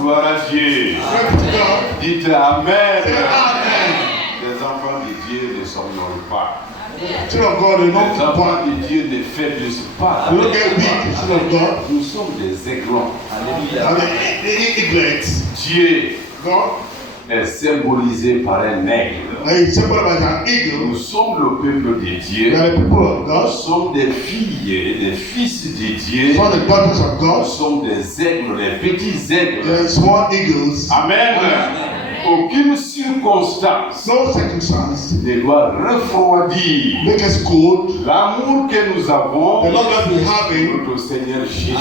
Gloire à Dieu. Dites Amen. Les enfants de Dieu ne s'honorent pas. Les enfants de Dieu ne faiblissent pas. Nous sommes des aiglons. Dieu est symbolisé par un aigle. Nous sommes le peuple de Dieu. Nous sommes des filles et des fils de Dieu. Nous sommes des aigles, des petits aigles. Amen. Aucune circonstance ne doit refroidir l'amour que nous avons pour notre Seigneur Jésus.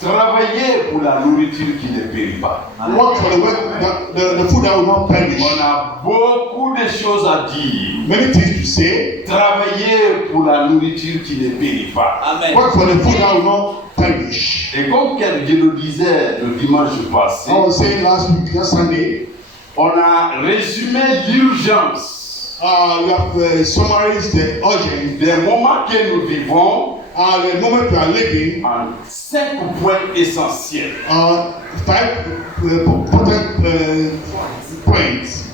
Travailler pour la nourriture qui ne périt pas. Work for the food that will not perish. On a beaucoup de choses à dire. Many things to say. Travailler pour la nourriture qui ne périt pas. Amen. Work for the food that will not perish. Et comme je le disais le dimanche passé, I was saying last Sunday, on a résumé l'urgence we have summarized the urgent. des moments que nous vivons The moment we are living en 5 points essentiels. 5 important points.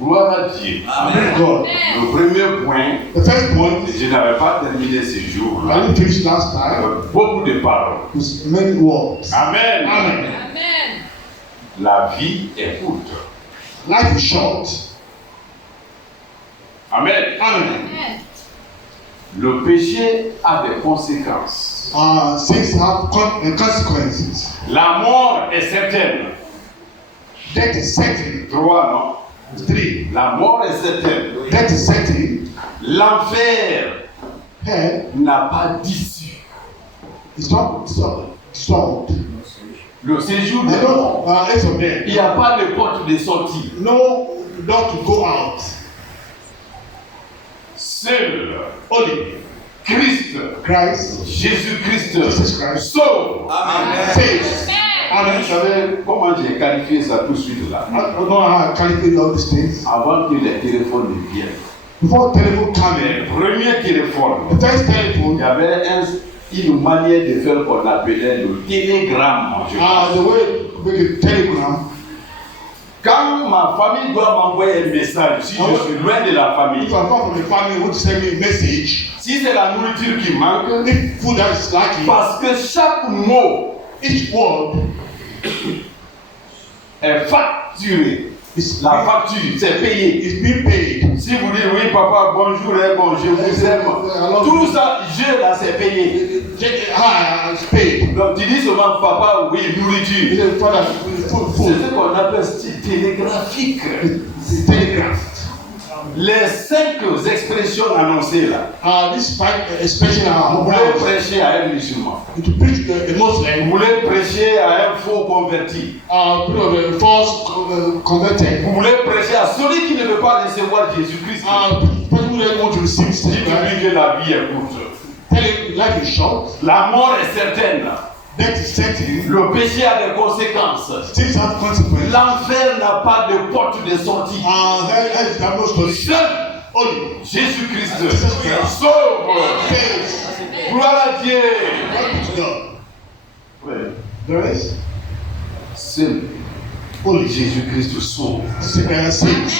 Gloire à Dieu. Amen. God. Le premier point, The first point, je n'avais pas terminé ce I jour-là, didn't finish last time, avec beaucoup de paroles. with many words. Amen. Amen. La vie est courte. Life is short. Amen. Amen. Le péché a des conséquences. Sins have consequences. La mort est certaine. Death is certain. 3, non? 3. La mort est certaine. Death is certain. L'enfer Hell n'a pas d'issue. is not solved. Le séjour There des morts, no place of death. il n'y a pas de porte de sortie. No door to go out. Seul Only Christ, Christ Jésus-Christ, Jesus Christ sauve. Amen. saves. Vous Amen. savez comment j'ai qualifié ça tout de suite là? I don't know how I calculate all these things. Avant que les téléphones ne viennent. Before telephone came Les premiers téléphones, in, the first il y telephone, avait une manière de faire qu'on appelait le télégramme. je pense. the way we make a telegram, Quand ma famille doit m'envoyer un message, si je suis loin de la famille, if I come from the family who send me a message, si c'est la nourriture qui manque, if food that is lacking, parce que chaque mot each word est facturé. is La facture, c'est payé. being paid. Si vous dites oui papa, bonjour et bon, je vous aime, tout ça, je là c'est payé. It's paid. Donc tu dis seulement papa, oui, He nourriture. said, Father, C'est food. ce qu'on appelle style télégraphique. It's telegraph. Les 5 expressions annoncées là. This five expression Vous voulez are prêcher à un musulman. to preach a Vous Muslim, voulez prêcher à un faux converti. false converted. Vous voulez prêcher à celui qui ne veut pas recevoir Jésus-Christ. People who don't want to receive Dites-lui que la vie est courte. tell him life is short, La mort est certaine. death is certain, Le péché a des conséquences. things have consequences. L'enfer n'a pas de porte de sortie. There is no solution. Seul Only Jésus-Christ Jesus Christ sauve. saves. Gloire à Dieu. Glory to God. Ouais. There is Seul only Jésus-Christ sauve. saves.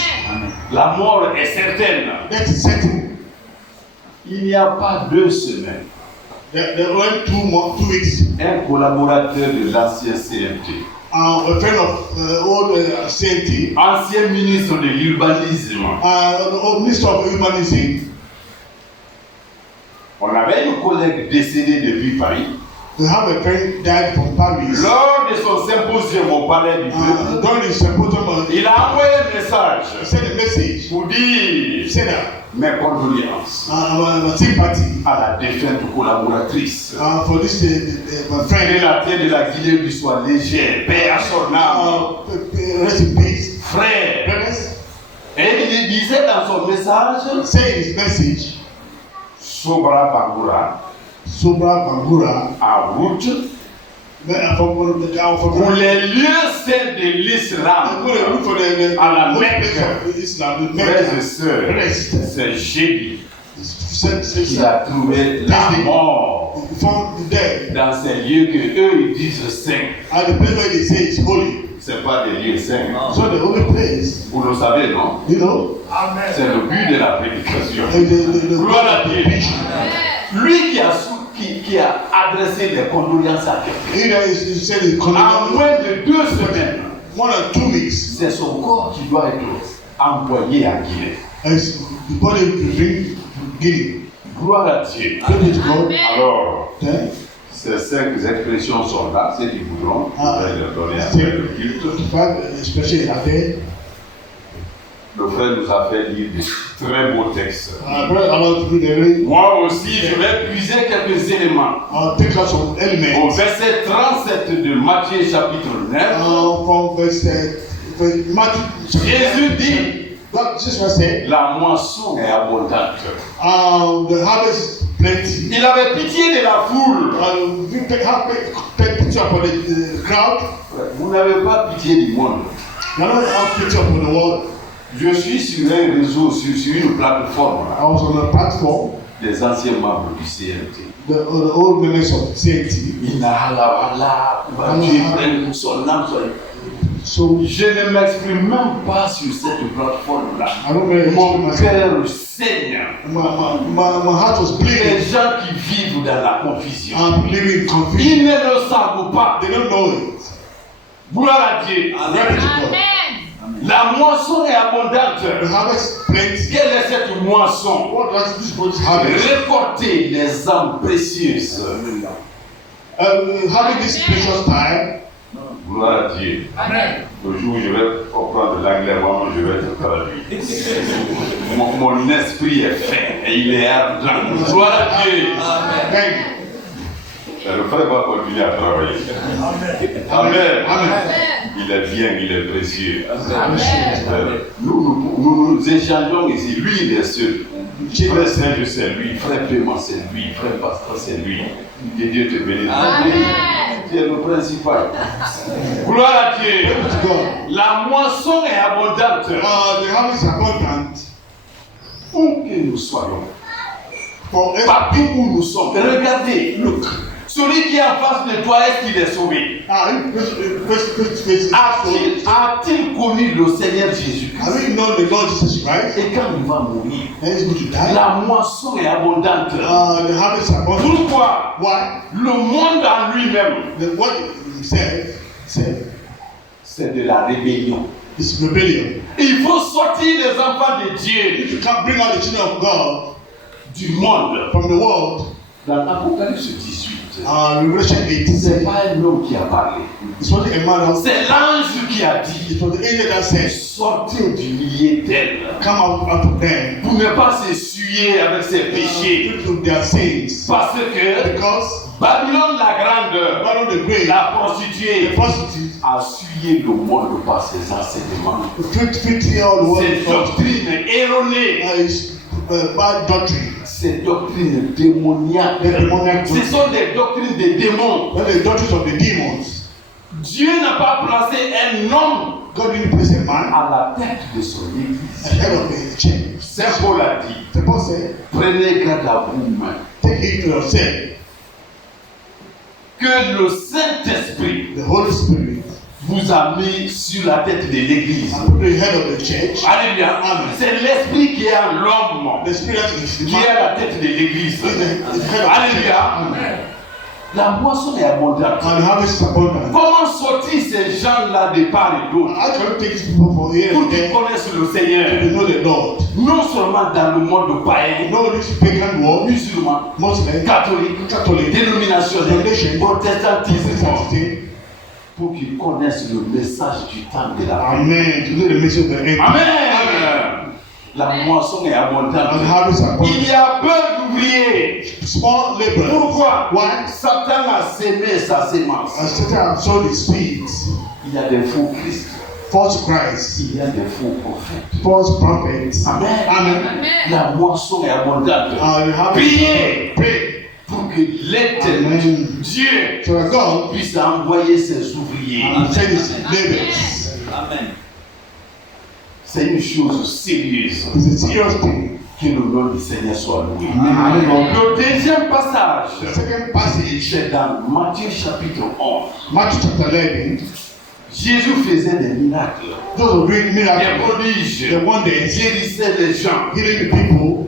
La mort est certaine. Death is certain. Il n'y a pas 2 semaines, There were 2 weeks. un collaborateur de l'ancien CMT, A friend of old CNT, ancien ministre de l'urbanisme, Minister of Humanism, on avait une collègue décédée depuis Paris. We have a friend died from Paris. Lors de son symposium au palais du peuple, During the symposium, il a envoyé un message he sent a message. pour dire He said that mes condoléances sympathy à la défunte collaboratrice. for this my Que friend. la terre de la Guinée lui soit légère, paix à son âme. Rest in peace. Frère. Brothers, Et il disait dans son message, say in his message, Sobra Bangura, Sobra Bangura, en route pour les lieux saints de l'Islam. À la Mecque. Frères et sœurs, c'est Jésus qui a trouvé la mort dans ces lieux que eux ils disent saints. C'est pas des lieux saints. Vous le savez, non? C'est le but de la prédication. Gloire à Dieu. Lui qui a adressé des condoléances à quelqu'un. En moins de 2 semaines, More than 2 weeks, c'est son corps qui doit être envoyé à Guinée. as the body to bring Guinea. Gloire à Dieu. Glory to God. Alors, Then, ces 5 expressions sont là, c'est du goudron. Je vais leur donner un peu de culte. 25, especially in Aden. Le frère nous a fait lire des très beaux textes. Brother, I want to read the reading. Moi aussi, je vais puiser quelques éléments. I'll take out some Au elements verset 37 de Matthieu chapitre 9, from verse Matthew. Jésus dit, God Jesus said, la moisson est abondante. the harvest is plenty. Il avait pitié de la foule. You take picture upon the crowd. Vous n'avez pas pitié du monde. You don't have picture upon the world. Je suis sur un réseau, sur une plateforme I was on a platform, des anciens membres du CNT. the old members of CNT. So Je ne m'exprime même pas sur cette plateforme-là. I don't know. Mon cœur saigne. My heart was Les bleeding. gens qui vivent dans la confusion. I'm living in confusion. Ils ne le savent pas. They don't know it. Gloire à Dieu. Glory to God. La moisson est abondante. The harvest is plenty. Quelle est cette moisson? What does this good harvest? Récolter les âmes précieuses. Having this precious time. Gloire à Dieu. Le jour où je vais comprendre l'anglais, moi je vais te traduire. Mon esprit est fait et il est ardent. Gloire à Dieu. Thank you. Le frère va continuer à travailler. Amen. Il est bien, il est précieux. Nous échangeons ici. Lui, il est seul. Frère Saint, c'est lui. Frère Clément, c'est lui. Frère Pasteur, c'est lui. Que Dieu te bénisse. Tu es le principal. Gloire à Dieu. La moisson est abondante. The harvest is abundant. Où que nous soyons, For partout où nous sommes, regardez, look. Celui qui est en face de toi, est-ce qu'il est sauvé? A-t-il connu le Seigneur Jésus-Christ? Have you known the Lord Jesus Christ? Et quand il va mourir, And he's going to die. la moisson est abondante. The harvest is abundant. Pourquoi? Why? Le monde en lui-même, What himself said c'est de la rébellion. is rebellion. Il faut sortir les enfants de Dieu If you can't bring out the children of God du monde. from the world, Dans l'Apocalypse 18, Revelation 18 c'est said, pas un homme qui a parlé. it's not a man else. C'est l'ange qui a dit, It was the angel that said, sortez du milieu d'elle. come out of them. Pour ne pas s'essuyer avec ses péchés. Due to their sins. Parce que Because Babylone la grande, Babylon the Great, la prostituée, the prostitute, a souillé le monde par ses enseignements. the 50-year-old world Ces doctrines erronées, is bad doctrine. ces doctrines démoniaques, The demoniac ce sont des doctrines des démons. That the doctrines of the demons. Dieu n'a pas placé un homme God didn't place a man à la tête de son église. ahead of the church. Saint Paul a dit, The Paul said, prenez garde à vous-même take it to yourself. que le Saint-Esprit The Holy Spirit vous a mis sur la tête de l'église. and put the head of the church. Alléluia. Amen. C'est l'esprit qui est en l'homme The Spirit is the qui est man. à la tête de l'église. Is the head of the church. Alléluia. Amen. La moisson est abondante. And the harvest is abundant. Comment sortir ces gens-là de part et d'autre How can you take these people from here pour and qu'ils there connaissent le Seigneur? to know the Lord? Non seulement dans le monde païen, Know this pagan world, musulman, Muslim, catholique, Catholic, dénominationnel, protestantisme, Protestant, pour qu'ils connaissent le message du temps de la paix. Amen. To know the message of the end. Amen. La moisson est abondante. And the harvest is abundant. Il y a peu d'ouvriers. Small laborers. Pourquoi? Why? Satan a sémé sa sémence. And Satan has sown his seeds. Il y a des faux Christ. False Christ. Il y a des faux prophètes. False prophets. Amen. Amen. La moisson est abondante. And the harvest is Priez abundant. Pray. pour que l'éternel Dieu So that God puisse envoyer ses ouvriers. and send his laborers. Amen. C'est une chose sérieuse. It's a serious thing. Que le nom du Seigneur soit loué. Amen. Le deuxième passage, The second passage, c'est dans Matthieu chapitre 11. Matthew chapter 11. Jésus faisait des miracles, Those who doing des miracles, prodiges, the wonders, guérissait les gens, healing the people,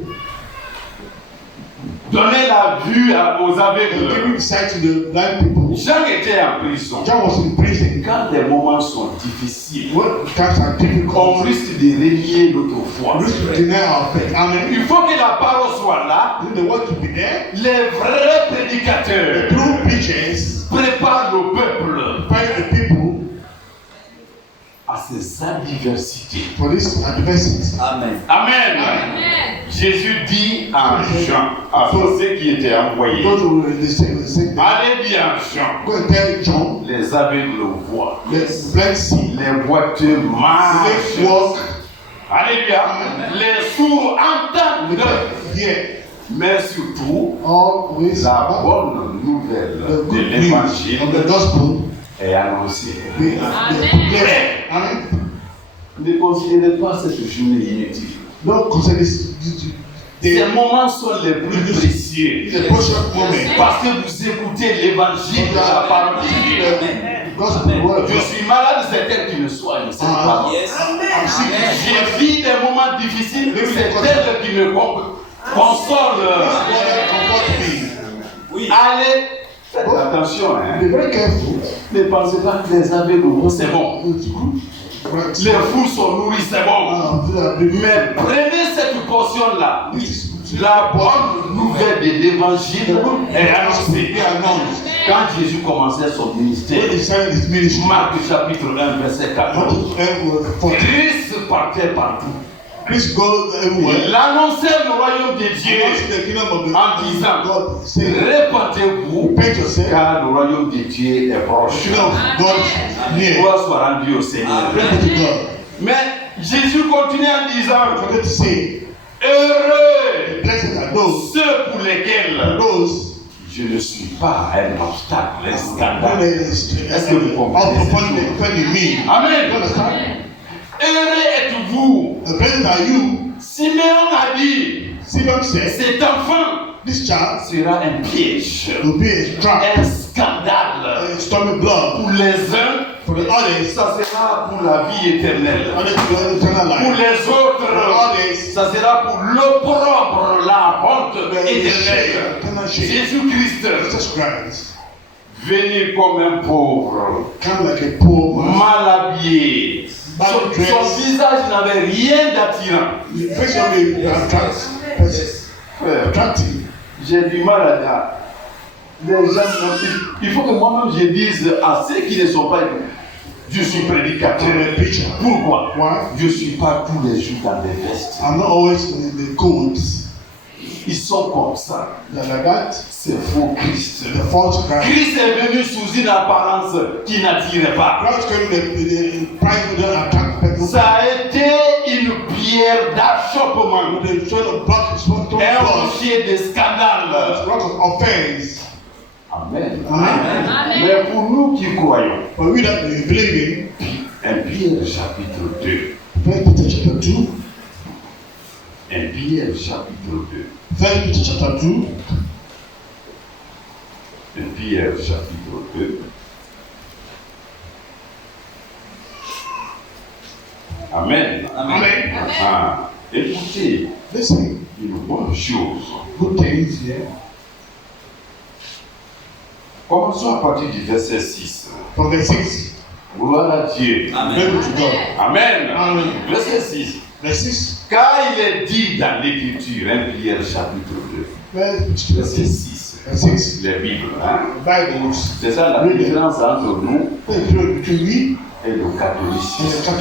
donnait la vue aux and aveugles. giving sight to the blind people. Jean était en prison. John was in prison. Quand les moments sont difficiles, When times are on difficult, risque de renier notre foi. we risk to deny our faith. Amen. Il faut que la parole soit là. The word to be there. Les vrais The prédicateurs true preachers préparent le peuple prepare the people à ces adversités. for this adversity. Amen. Amen. Jésus dit à Jean, à tous ceux qui étaient envoyés, Those who were the same, allez bien Jean, go and tell John, les aveugles voient, the blind see, les boiteux the marchent, lame walk, alléluia, les sourds entendent, the deaf hear. mais surtout Always la bonne nouvelle the de good news l'évangile of the gospel est annoncée. be proclaimed. Amen. Ne considérez pas cette journée inutile. Don't consider this Ces day moments sont les plus précieux. the precious moment. Parce que vous écoutez l'évangile de la parole de Dieu. The gospel word. Je suis malade, c'est elle qui me soigne. C'est pas moi. Yes. I'm sick. Je vis des moments difficiles, c'est elle qui me console. Comfort me. Oui. Allez, faites attention. Hein. Be very careful. Ne pensez pas que les aveugles, c'est bon. It's good. Les fous sont nourris, c'est bon. Mais prenez cette portion-là. La bonne nouvelle de l'évangile est annoncée. Quand Jésus commençait son ministère, Marc chapitre 1, verset 14, Christ partait partout. Christ goes everywhere. Il annonçait le royaume de Dieu en disant, répandez-vous, Repent yourself. car le royaume de Dieu est proche. Kingdom of God is near. Gloire soit rendue au Seigneur. Pray to God. Mais Jésus continue en disant, Forget to say, heureux blessed are those, ceux pour lesquels je ne suis pas un obstacle, un scandale. Est-ce que vous comprenez? Amen. You understand? Heureux êtes-vous. Blessed are you. Simeon a dit, Simeon said, cet enfant this child sera un piège, will be a trap, un scandale. a stormy blood. Pour les uns, For the others, ça sera pour la vie éternelle. others will have eternal Pour life. les For the autres, others, ça sera pour l'opprobre, la honte éternelle. eternal shame. Jésus-Christ, Jesus Christ, venu comme un pauvre, come like a poor man. mal habillé. Son visage n'avait rien d'attirant. The face of a attractive. J'ai du mal à dire. Les gens, il faut que moi-même je dise à ceux qui ne sont pas, je suis prédicateur. I'm a preacher. Pourquoi? Why? Je ne suis pas tous les jours dans des vestes. I'm not always in the coats. Ils sont comme ça. Like that. C'est faux Christ. The false Christ. Christ est venu sous une apparence qui n'attirait pas. Christ came the price would not attract people. Ça a été une pierre d'achoppement, The sort of block is what un rocher de scandale. rock of offense. Amen. Amen. Mais pour nous qui croyons, But we that we believe un Pierre chapitre 2, in 1 Peter chapter 2, un Pierre chapitre 2, 1 Peter chapter 2, un Pierre chapitre 2. Amen. Amen. Ah, écoutez, listen, une bonne chose. good things here. Commençons à partir du verset 6. From verse 6. Gloire à Dieu. Amen. Amen. Amen. Verset 6. Verse 6. Car il est dit dans l'Écriture, 1 Pierre chapitre 2, verset 6. Les Bibles, hein? C'est ça la différence entre nous et le catholicisme.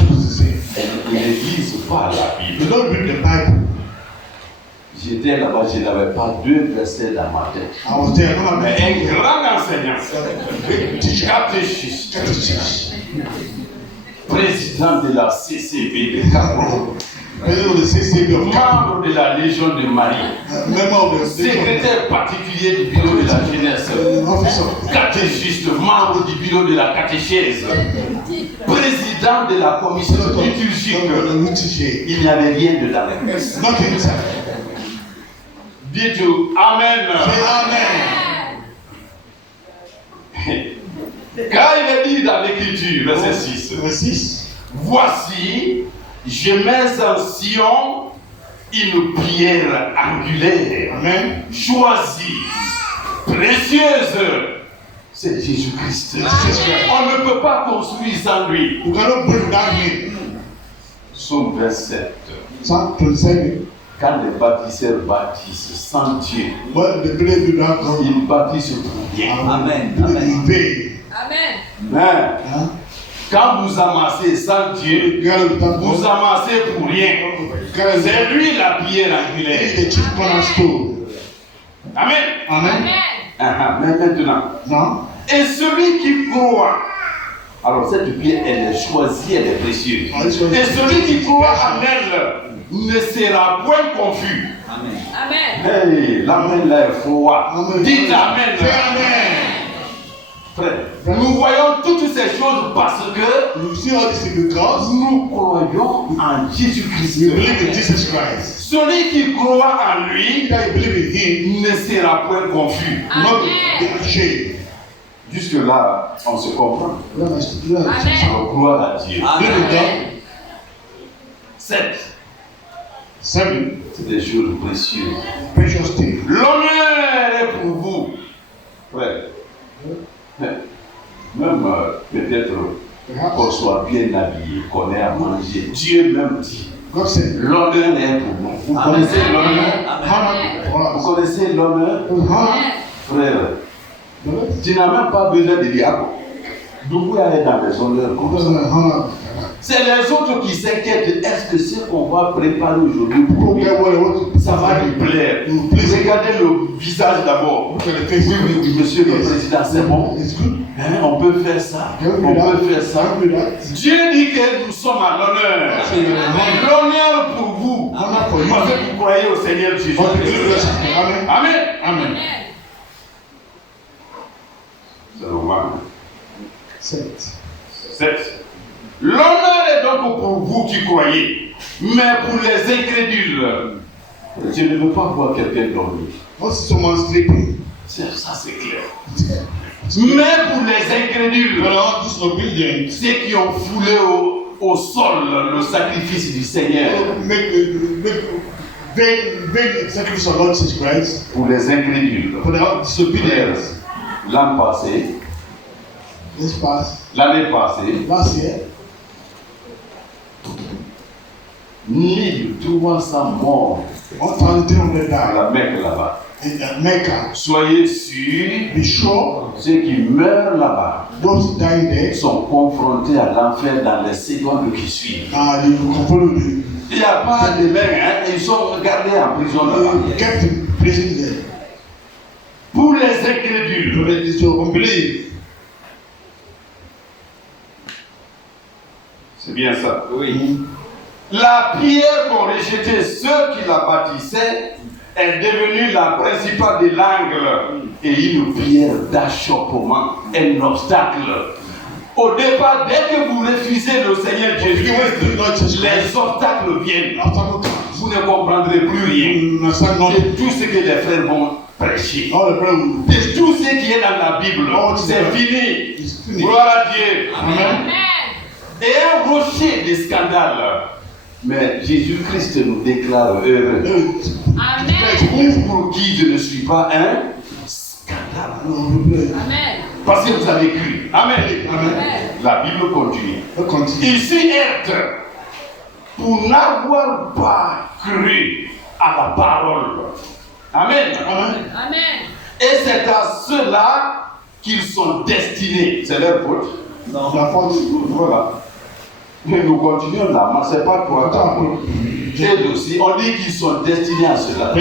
Ils ne lisent pas la Bible. J'étais là-bas, je n'avais pas 2 versets dans ma tête. Mais un grand enseignant, catéchiste, président de la CCB de Cameroun, membre de la Légion de Marie, secrétaire particulier du bureau de la jeunesse, catéchiste, membre du bureau de la catéchèse, président de la commission liturgique. Il n'y avait rien dedans. Dites Amen. Car il est dit dans l'Écriture, verset 6. Voici, je mets en Sion une pierre angulaire, choisie, précieuse. C'est Jésus-Christ. On ne peut pas construire sans lui. Psaume 27. Quand les bâtisseurs bâtissent sans Dieu, ils bâtissent pour rien. Amen. Quand vous amassez sans Dieu, vous amassez pour rien. C'est lui la pierre angulaire. Amen. Mais maintenant, et celui qui croit, alors cette pierre, elle est choisie, elle est précieuse. Et celui qui croit en elle ne sera point confus. Amen. Hey, l'amen là est froid. Dites Amen. Frère, nous voyons toutes ces choses parce que nous croyons en Jésus-Christ. Celui qui croit en lui ne sera point confus. Jusque-là, on se comprend. Alors, gloire à Dieu. Amen. 7. C'est des choses précieuses. L'honneur est pour vous. Frère. Même peut-être qu'on soit bien habillé, qu'on ait à manger. Dieu même dit. L'honneur est pour nous. Vous connaissez l'honneur? Vous connaissez l'honneur? Frère, tu n'as même pas besoin de diable. D'où vous allez dans les honneurs comme ça? C'est les autres qui s'inquiètent. Est-ce que ce qu'on va préparer aujourd'hui pour lui, ça va lui plaire? Regardez le visage d'abord. Oui, monsieur le président, c'est bon. On peut faire ça. On peut faire ça. Dieu dit que nous sommes à l'honneur. L'honneur pour vous. Parce que vous croyez au Seigneur Jésus. Amen. C'est normal. 7. L'honneur est donc pour vous qui croyez, mais pour les incrédules, je ne veux pas voir quelqu'un dormir. Ça c'est clair. Mais pour les incrédules, ceux qui ont foulé au sol le sacrifice du Seigneur. Pour les incrédules. L'année passée, 1300 morts à la Mecque là-bas. Soyez sûrs, ceux qui meurent là-bas sont confrontés à l'enfer dans les secondes qui suivent. Il n'y a pas de main, ils sont gardés en prison là-bas. Pour les incrédules, c'est bien ça. Oui. La pierre qu'ont rejeté ceux qui la bâtissaient est devenue la principale de l'angle et une pierre d'achoppement, un obstacle. Au départ, dès que vous refusez le Seigneur Jésus, les obstacles viennent. Vous ne comprendrez plus rien de tout ce que les frères vont prêcher. De tout ce qui est dans la Bible, c'est fini. Gloire à Dieu. Amen. Et un rocher de scandale. Mais Jésus-Christ nous déclare heureux. Amen. Pour qui je ne suis pas un scandale. table. Amen. Parce que vous avez cru. Amen. Amen. La Bible continue. Continue. Ici être, pour n'avoir pas cru à la parole. Amen. Amen. Amen. Et c'est à ceux-là qu'ils sont destinés. C'est leur faute. Non, la faute. Voilà. Mais nous continuons là, mais ce n'est pas toi. Et aussi, on dit qu'ils sont destinés à cela.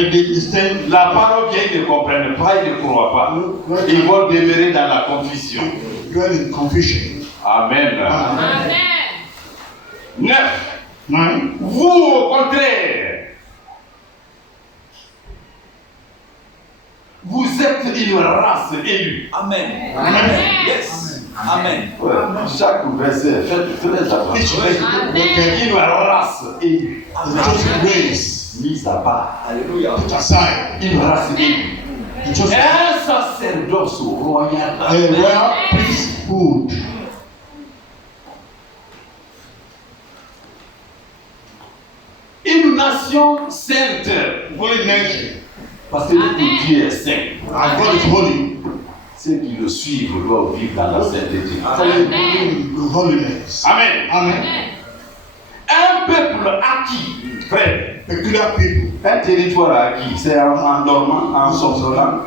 La parole qu'ils ne comprennent pas, ils ne croient pas. Ils vont demeurer dans la confusion. Amen. Amen. 9. Vous, au contraire, vous êtes une race élue. Amen. Amen. Yes. Amen. Ouais. Chaque verset, faites très attention. Une race élue. Mise à part. Alléluia. Une race élue. Un sacerdoce royal. Une nation sainte. Parce que notre Dieu est saint. Ceux qui le suivent doivent vivre dans la sainteté. Amen. Amen. Un peuple acquis, frère. Peculiar people. Un territoire acquis, c'est en dormant, en sorcelant,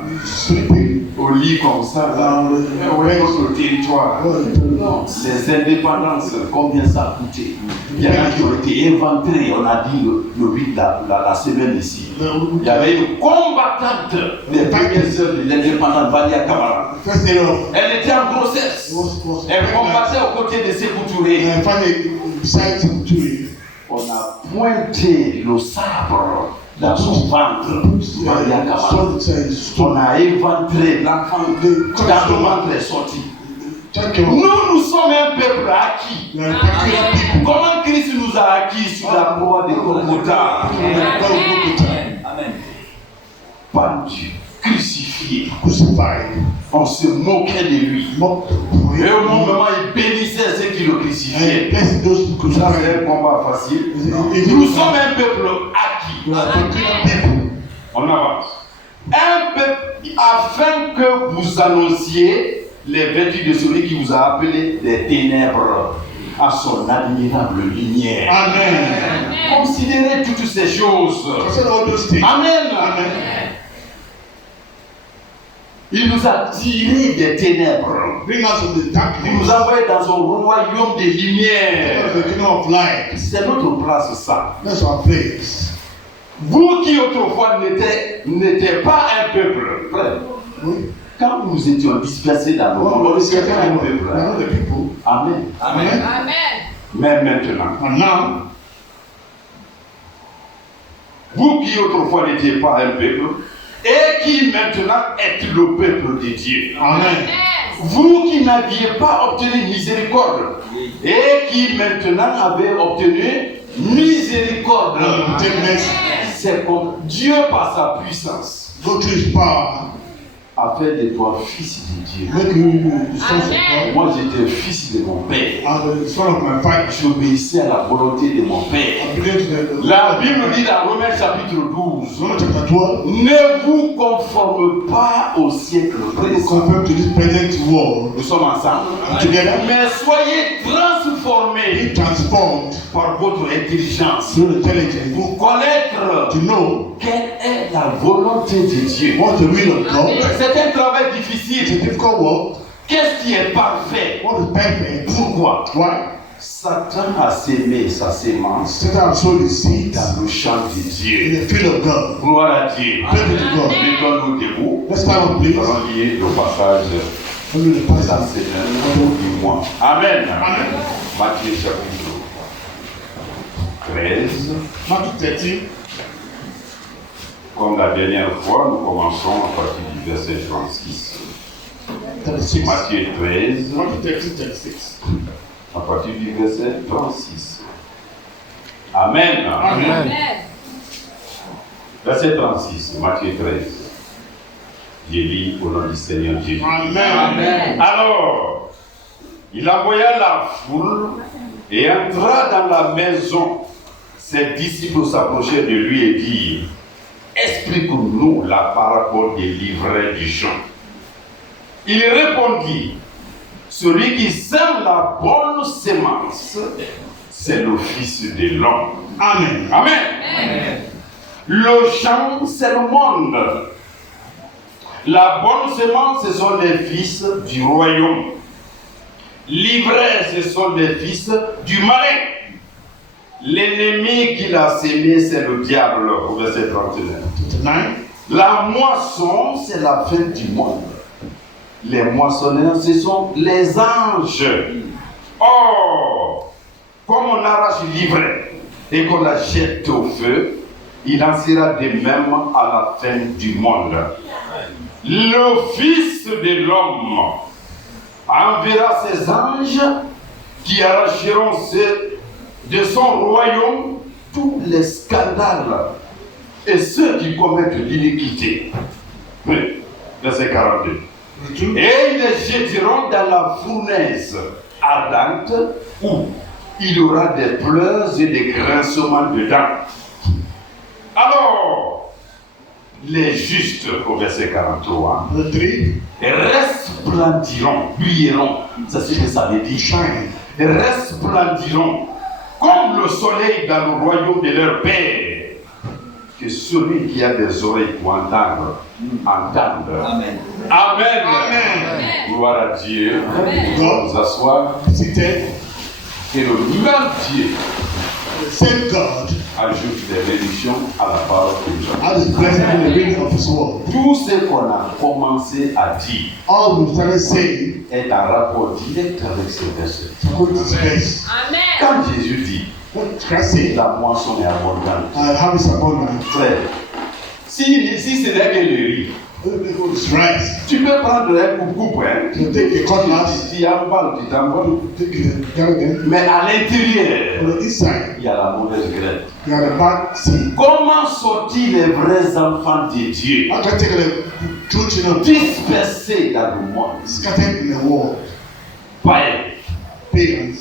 au lit comme ça, dans notre territoire. Non, les indépendances, combien ça a coûté? Il y en a qui ont été inventés, on a dit la semaine ici. Il y avait une combattante des premières heures de l'indépendance, Valia Kamara. Elle était en grossesse. Elle combattait aux côtés de ses couturiers. On a pointé le sabre dans son ventre. Valia Kamara. On a éventré l'enfant dans le ventre est sorti. Nous sommes un peuple acquis. Comment Christ nous a acquis sur la croix de Golgotha? Amen. Pendu, crucifié. On se moquait de lui. Et au moment il bénissait ceux qui le crucifiaient. Ça, c'est un combat facile. Nous sommes un peuple acquis. On avance. Un peuple afin que vous annonciez les vertus de celui qui vous a appelé des ténèbres à son admirable lumière. Amen. Considérez toutes ces choses. Amen. Amen. Il nous a tirés des ténèbres. Bring us from the darkness. Il nous a envoyés dans son royaume de lumière. The kingdom of light. C'est notre place, ça. That's our place. Vous qui autrefois n'étiez pas un peuple, frère. Oui. Quand nous étions dispersés dans le monde, nous étions un peuple. Amen. Amen. Amen. Mais maintenant, And now, vous qui autrefois n'étiez pas un peuple, et qui maintenant êtes le peuple de Dieu. Amen. Vous qui n'aviez pas obtenu miséricorde, et qui maintenant avez obtenu miséricorde. C'est comme Dieu par sa puissance go to his power. a fait de toi fils de Dieu. Make you the son of God. Moi j'étais fils de mon père. I'm the son of my father. J'obéissais à la volonté de mon père. I believe that La Bible dit dans Romains chapitre 12, Romans chapter 12. ne vous conforme pas au siècle présent. Confirm to this present world. Nous sommes ensemble. Together. Mais soyez transformés Be transformed par votre intelligence through intelligence. pour connaître To know quelle est la volonté de Dieu. what the will of God. C'est un travail It's a difficile. difficult work. Qu'est-ce qui est parfait? What is perfect? Pourquoi? Why? Satan a sémé sa sémence Satan has sown the seeds dans le champ de in Dieu. the field of God. Gloire à Dieu. Praise be to God. Mettons-nous debout. Let's stand up, Nous please. allons lire le passage Follow the de la passage. semaine du mois. Amen. Amen. Matthieu chapitre 13. Matthew 13. Comme la dernière fois, nous commençons à partir du verset 36. 36. Matthieu 13, Matthew 13, 36. à partir du verset 36. Amen. Amen. Verset 36, Matthieu 13. Je lis au nom du Seigneur Jésus. Amen. Alors, il envoya la foule et entra dans la maison. Ses disciples s'approchèrent de lui et dirent: explique-nous la parabole des livrets du champ. Il répondit, celui qui sème la bonne sémence, c'est le Fils de l'homme. Amen. Amen. Amen. Le champ, c'est le monde. La bonne sémence, ce sont les fils du royaume. L'ivraie, ce sont les fils du malin. L'ennemi qui l'a sémé, c'est le diable, au verset 39. La moisson, c'est la fin du monde. Les moissonneurs, ce sont les anges. Or, comme on arrache l'ivraie et qu'on la jette au feu, il en sera de même à la fin du monde. Le Fils de l'homme enverra ses anges qui arracheront de son royaume tous les scandales et ceux qui commettent l'iniquité. Oui, verset 42. Et ils les jetteront dans la fournaise ardente où il y aura des pleurs et des grincements de dents. Alors, les justes, au verset 43, resplendiront, brilleront, ça c'est ce que ça veut dire, shine, resplendiront comme le soleil dans le royaume de leur Père. Que celui qui a des oreilles pour entendre, entende. Amen. Amen. Amen. Gloire à Dieu. Amen. Nous asseoir. Seated. Et le même Dieu The same God ajoute des bénédictions à la parole que nous avons. has blessed in the reading of His word. Tout ce qu'on a commencé à dire All we started saying est en rapport direct avec ce verset. according to His grace. Amen. Quand Jésus dit What Christ said, la moisson est abondante, harvest abundant. frère, si ce n'est que le riz, It's rice. tu peux prendre un coupe, hein, You take a cutlass, tu emballes, tu t'emballes, take a garden. mais à l'intérieur, On the inside, il y a la mauvaise graine. you have a bad seed. Comment sortir les vrais enfants de Dieu How can I take the true children dispersés dans le monde? scattered in the world? Païens, Pagans,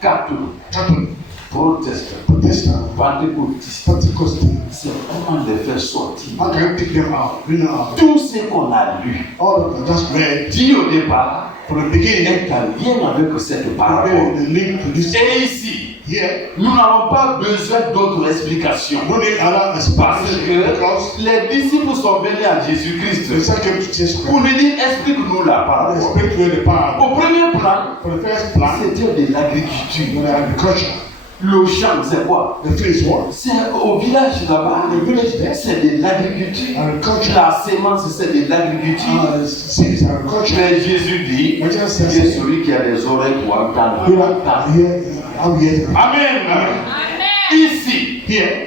catholiques, Catholic, protestants, Protestant, pentecôtistes. Pentecostal. C'est comment les faire sortir. How can you take them out? Bring them out. Tout ce qu'on a lu, All of them just read dit au départ, from the beginning. est en lien avec cette parole. The link to this Et ici, here. nous n'avons pas besoin d'autres explications. No need other Parce explanation because que les disciples sont venus à the Jésus-Christ disciples came to Jesus pour Christ. lui dire, explique-nous la They parole. explained to them the parable. Au premier plan, For the first plan, c'était de l'agriculture. the agriculture. Le champ, c'est quoi? The field is what? C'est au village là-bas. The village there. C'est de l'agriculture. Agriculture. La sémence, c'est de l'agriculture. Seed is agriculture. Mais Jésus dit, What Jesus c'est says, celui qui a des oreilles pour entendre. you are here, how here, Amen. Amen. Ici, here,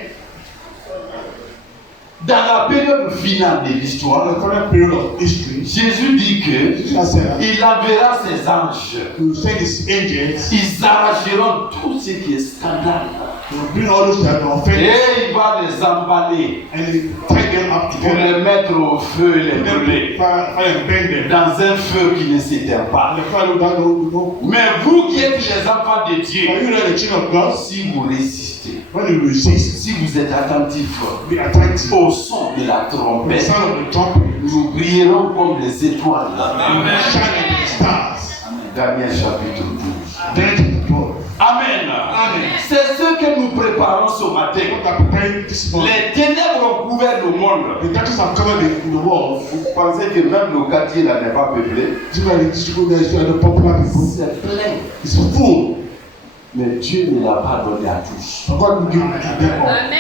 dans la période finale de l'histoire, the current period of history, Jésus dit que Jesus said, il enverra ses anges. to send his angels Ils arracheront tout ce qui est scandale. to bring all those that are offended Et il va les emballer and tie them up pour together. les mettre au feu et les brûler. Fire and burn them. Dans un feu qui ne s'éteint pas. And the fire without no. Mais vous qui êtes les enfants de Dieu, Are you not the children of God? si vous résistez, When you resist, si vous êtes attentifs be attentive. au son de la The trompette, sound of the trumpet, nous brillerons comme les étoiles. shine like the stars. Daniel chapitre 12. Then to the Lord. Amen. Amen. C'est ce que nous préparons ce matin. What are preparing this morning? Les ténèbres ont couvert le monde. The darkness have covered the world. Vous pensez que même le quartier là n'est pas peuplé? See why the people there is the popular people. C'est plein. It's full. Mais Dieu ne l'a pas donné à tous. But God will give it to them all. Amen.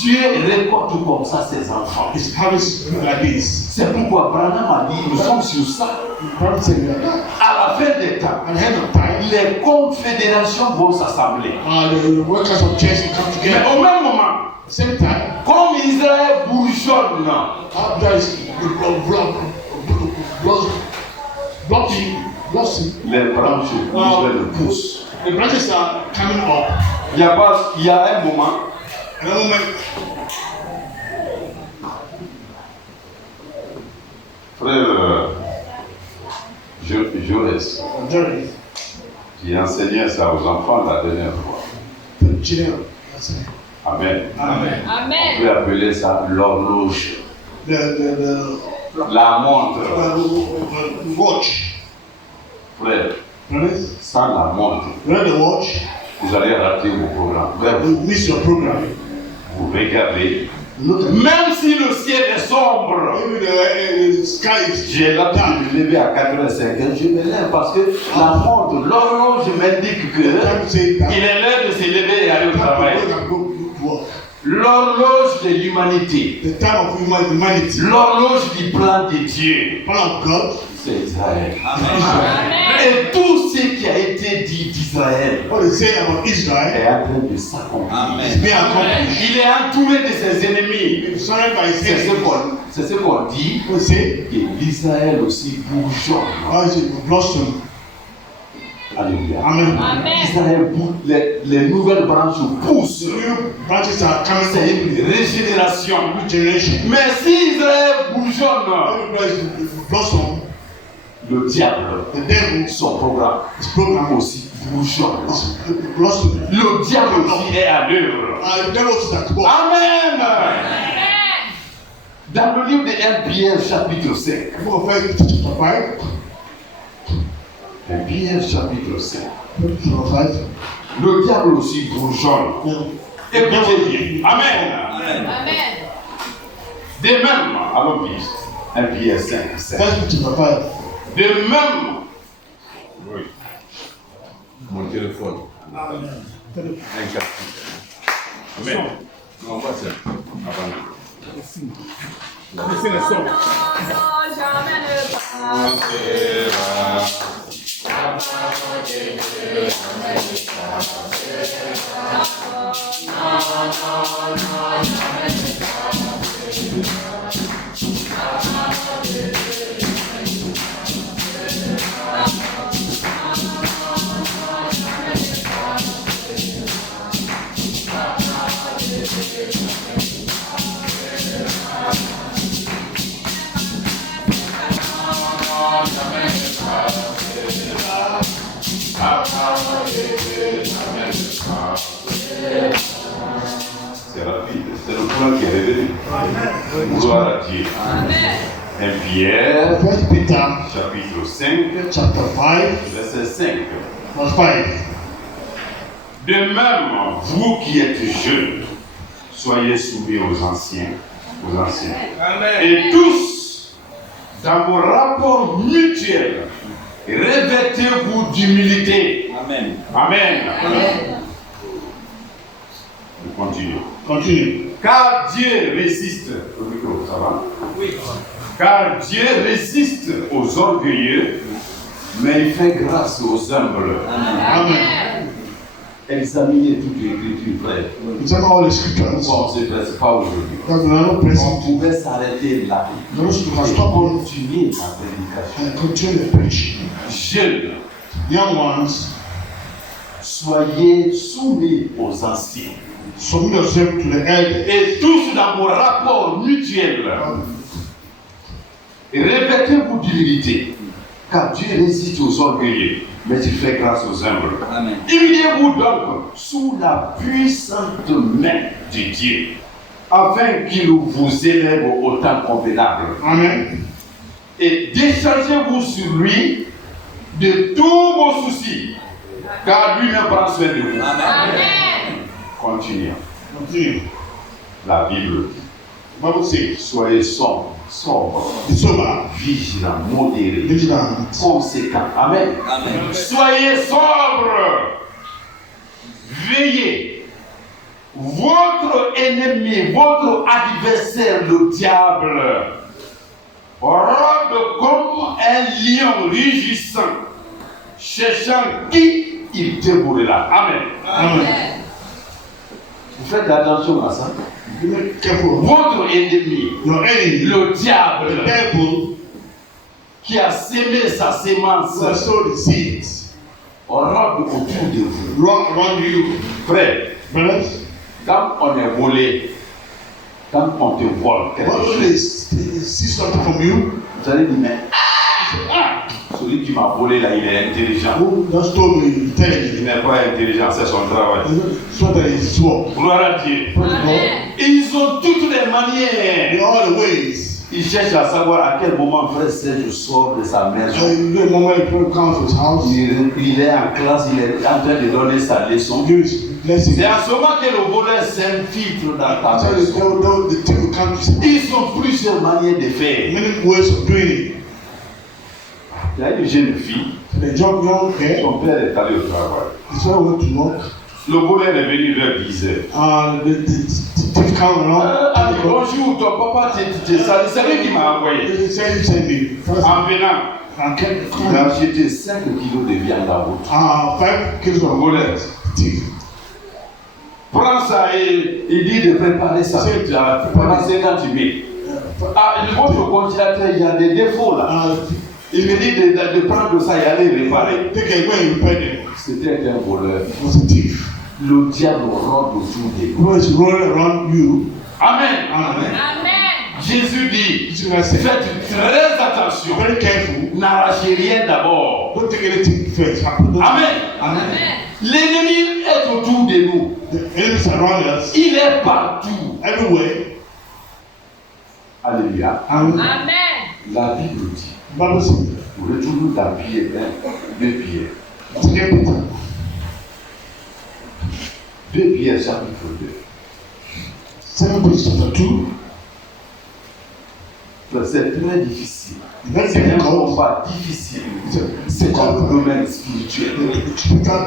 Dieu récolte comme ça ses enfants. It's harvest like this. C'est pourquoi Branham a dit, nous sommes sur ça. The Bible said we are that. À la fin des temps, At the end of time, les confédérations vont s'assembler. the workers of church will come Mais together. au même moment, Same time, comme Israël bourgeonne, there is blossom. les branches bougent le pouce. The branches are coming up. Il y a un moment, At the moment, frère Jaurès, Jerry, qui enseignait ça aux enfants la dernière fois. the children, Amen. Amen. On Amen. peut appeler ça l'horloge. The La montre. Watch. Frère, Brothers, sans la montre, without the watch, vous allez rater vos programmes. Bref, you miss your program. vous regardez. Look at Même si le ciel est sombre, maybe the sky is j'ai l'habitude de me lever à 4h50, je me lève parce que la montre, l'horloge m'indique que time to say that. il est l'heure de se lever et aller au travail. Time to go to work. L'horloge de l'humanité, The time of humanity. l'horloge du plan de Dieu, Plan of God. c'est Israël. Amen. Et tout ce qui a été dit d'Israël What they say about Israel est en train de s'accomplir. is being accomplished. Il est entouré de ses ennemis. It's surrounded by C'est sin. ce qu'on dit, What they say? que l'Israël aussi bourgeonne. How is it blossom? Alléluia. Amen. Amen. Israël, les nouvelles branches poussent. The new branches are coming C'est from une régénération. new generation. Mais si Israël bourgeonne, Every branch is blossom. le diable, The devil, son programme, his program aussi bourgeonne. is blossom. Le diable aussi est à l'œuvre. The devil is at work. Amen. Amen. Dans le livre de 1 Pierre chapitre 5, Book of 1 chapter 5. 1 Pierre chapitre 5, Chapter 5. le diable aussi bourgeonne. Écoutez bien. Amen. Amen. Amen. De même, allons plus. 1 Pierre 5, 7. First chapter 5. De même, oui, Mon téléphone. Amen. Un chapitre. Amen. Non, pas ça. Avant. Laissez le son. Jamais ne c'est rapide, c'est le plan qui est revenu. Gloire à Dieu. Amen. 1 Pierre, First Peter chapitre 5, chapter 5, verset 5. verse 5. De même, vous qui êtes jeunes, soyez soumis aux anciens. Et tous, dans vos rapports mutuels, revêtez-vous d'humilité. Amen. Amen. Amen. On continue. Continue. Car Dieu résiste. Au micro, ça va? Oui. Car Dieu résiste aux orgueilleux, mais il fait grâce aux humbles. Amen. Examinez toute l'écriture, frère. Examine all the scriptures. Bon, c'est presque pas aujourd'hui. That we are not On present. pouvait s'arrêter là. Those who can Et stop on continuer la prédication. and continue the preach. Jeunes, Young ones, soyez soumis aux anciens. submit yourself to the elders. Et tous dans vos rapports mutuels, revêtez-vous d'humilité. Car Dieu résiste aux orgueilleux, mais il fait grâce aux humbles. Amen. Humiliez-vous donc sous la puissante main de Dieu, afin qu'il vous élève au temps convenable. Amen. Et déchargez-vous sur lui de tous vos soucis, car lui-même prend soin de vous. Amen. Continuons. Continue. La Bible. The Bible says, Soyez sobre, be sober, vigilant, modéré, vigilant, conséquent. Amen. Amen. Soyez sobre, veillez. Votre ennemi, votre adversaire, le diable, rôde comme un lion rugissant, cherchant qui il dévorera. Amen. Amen. Vous faites attention à ça. Be careful. Votre ennemi, Your enemy, le the diable, devil, qui a semé sa sémence, who has sowed the seeds, rôde autour de vous. run around you. Frère, Brothers, quand on est volé, quand on te vole quelque when chose, they see something from you, vous allez dire, mais celui qui m'a volé là, il est intelligent. who just told me Il intelligent, n'est pas intelligent, c'est son travail. so that is work. Gloire à Dieu. Praise God. Ils ont toutes les manières. In all the ways, Il cherche à savoir à quel moment frère Serge sort de sa maison. Le moment il comes to his house, Il est en classe, il est en train de donner sa leçon. C'est en ce moment que le voleur s'infiltre dans ta maison. the thing will come to Ils sont plusieurs manières de faire. many ways of doing it. Il y a une jeune fille, The young girl, son père est allé au travail. the son went to work, Le voleur est venu vers 10 heures. and the thief come around. Bonjour, ton papa te salue. C'est lui qui m'a envoyé. They send me. First, En venant, I il a acheté 5 kilos de viande à route. 5 kilos of Voleur. thief. Prends ça et il dit de préparer ça. Pendant 50 000. Ah, votre congélateur, il y a des défauts là. Il me dit de prendre ça et aller réparer. Take a way and repair them. C'était un voleur. It was a thief. Le diable rôde autour de nous. Who is rolling around you? Amen. Amen. Amen. Jésus dit, Jesus Christ said, faites très attention. very careful. N'arrachez rien d'abord. Don't take anything first. Don't- Amen. Amen. Amen. L'ennemi est autour de nous. The enemies around us, Il est partout. everywhere. Alléluia. And Amen. La Bible dit, the Bible says, nous retournons dans Pierre 1, 2 Pierre. 2 Peter, 2 Pierre chapitre 2. 7 Peter chapter 2. C'est très difficile. Very C'est un difficult. combat difficile. C'est un domaine spirituel.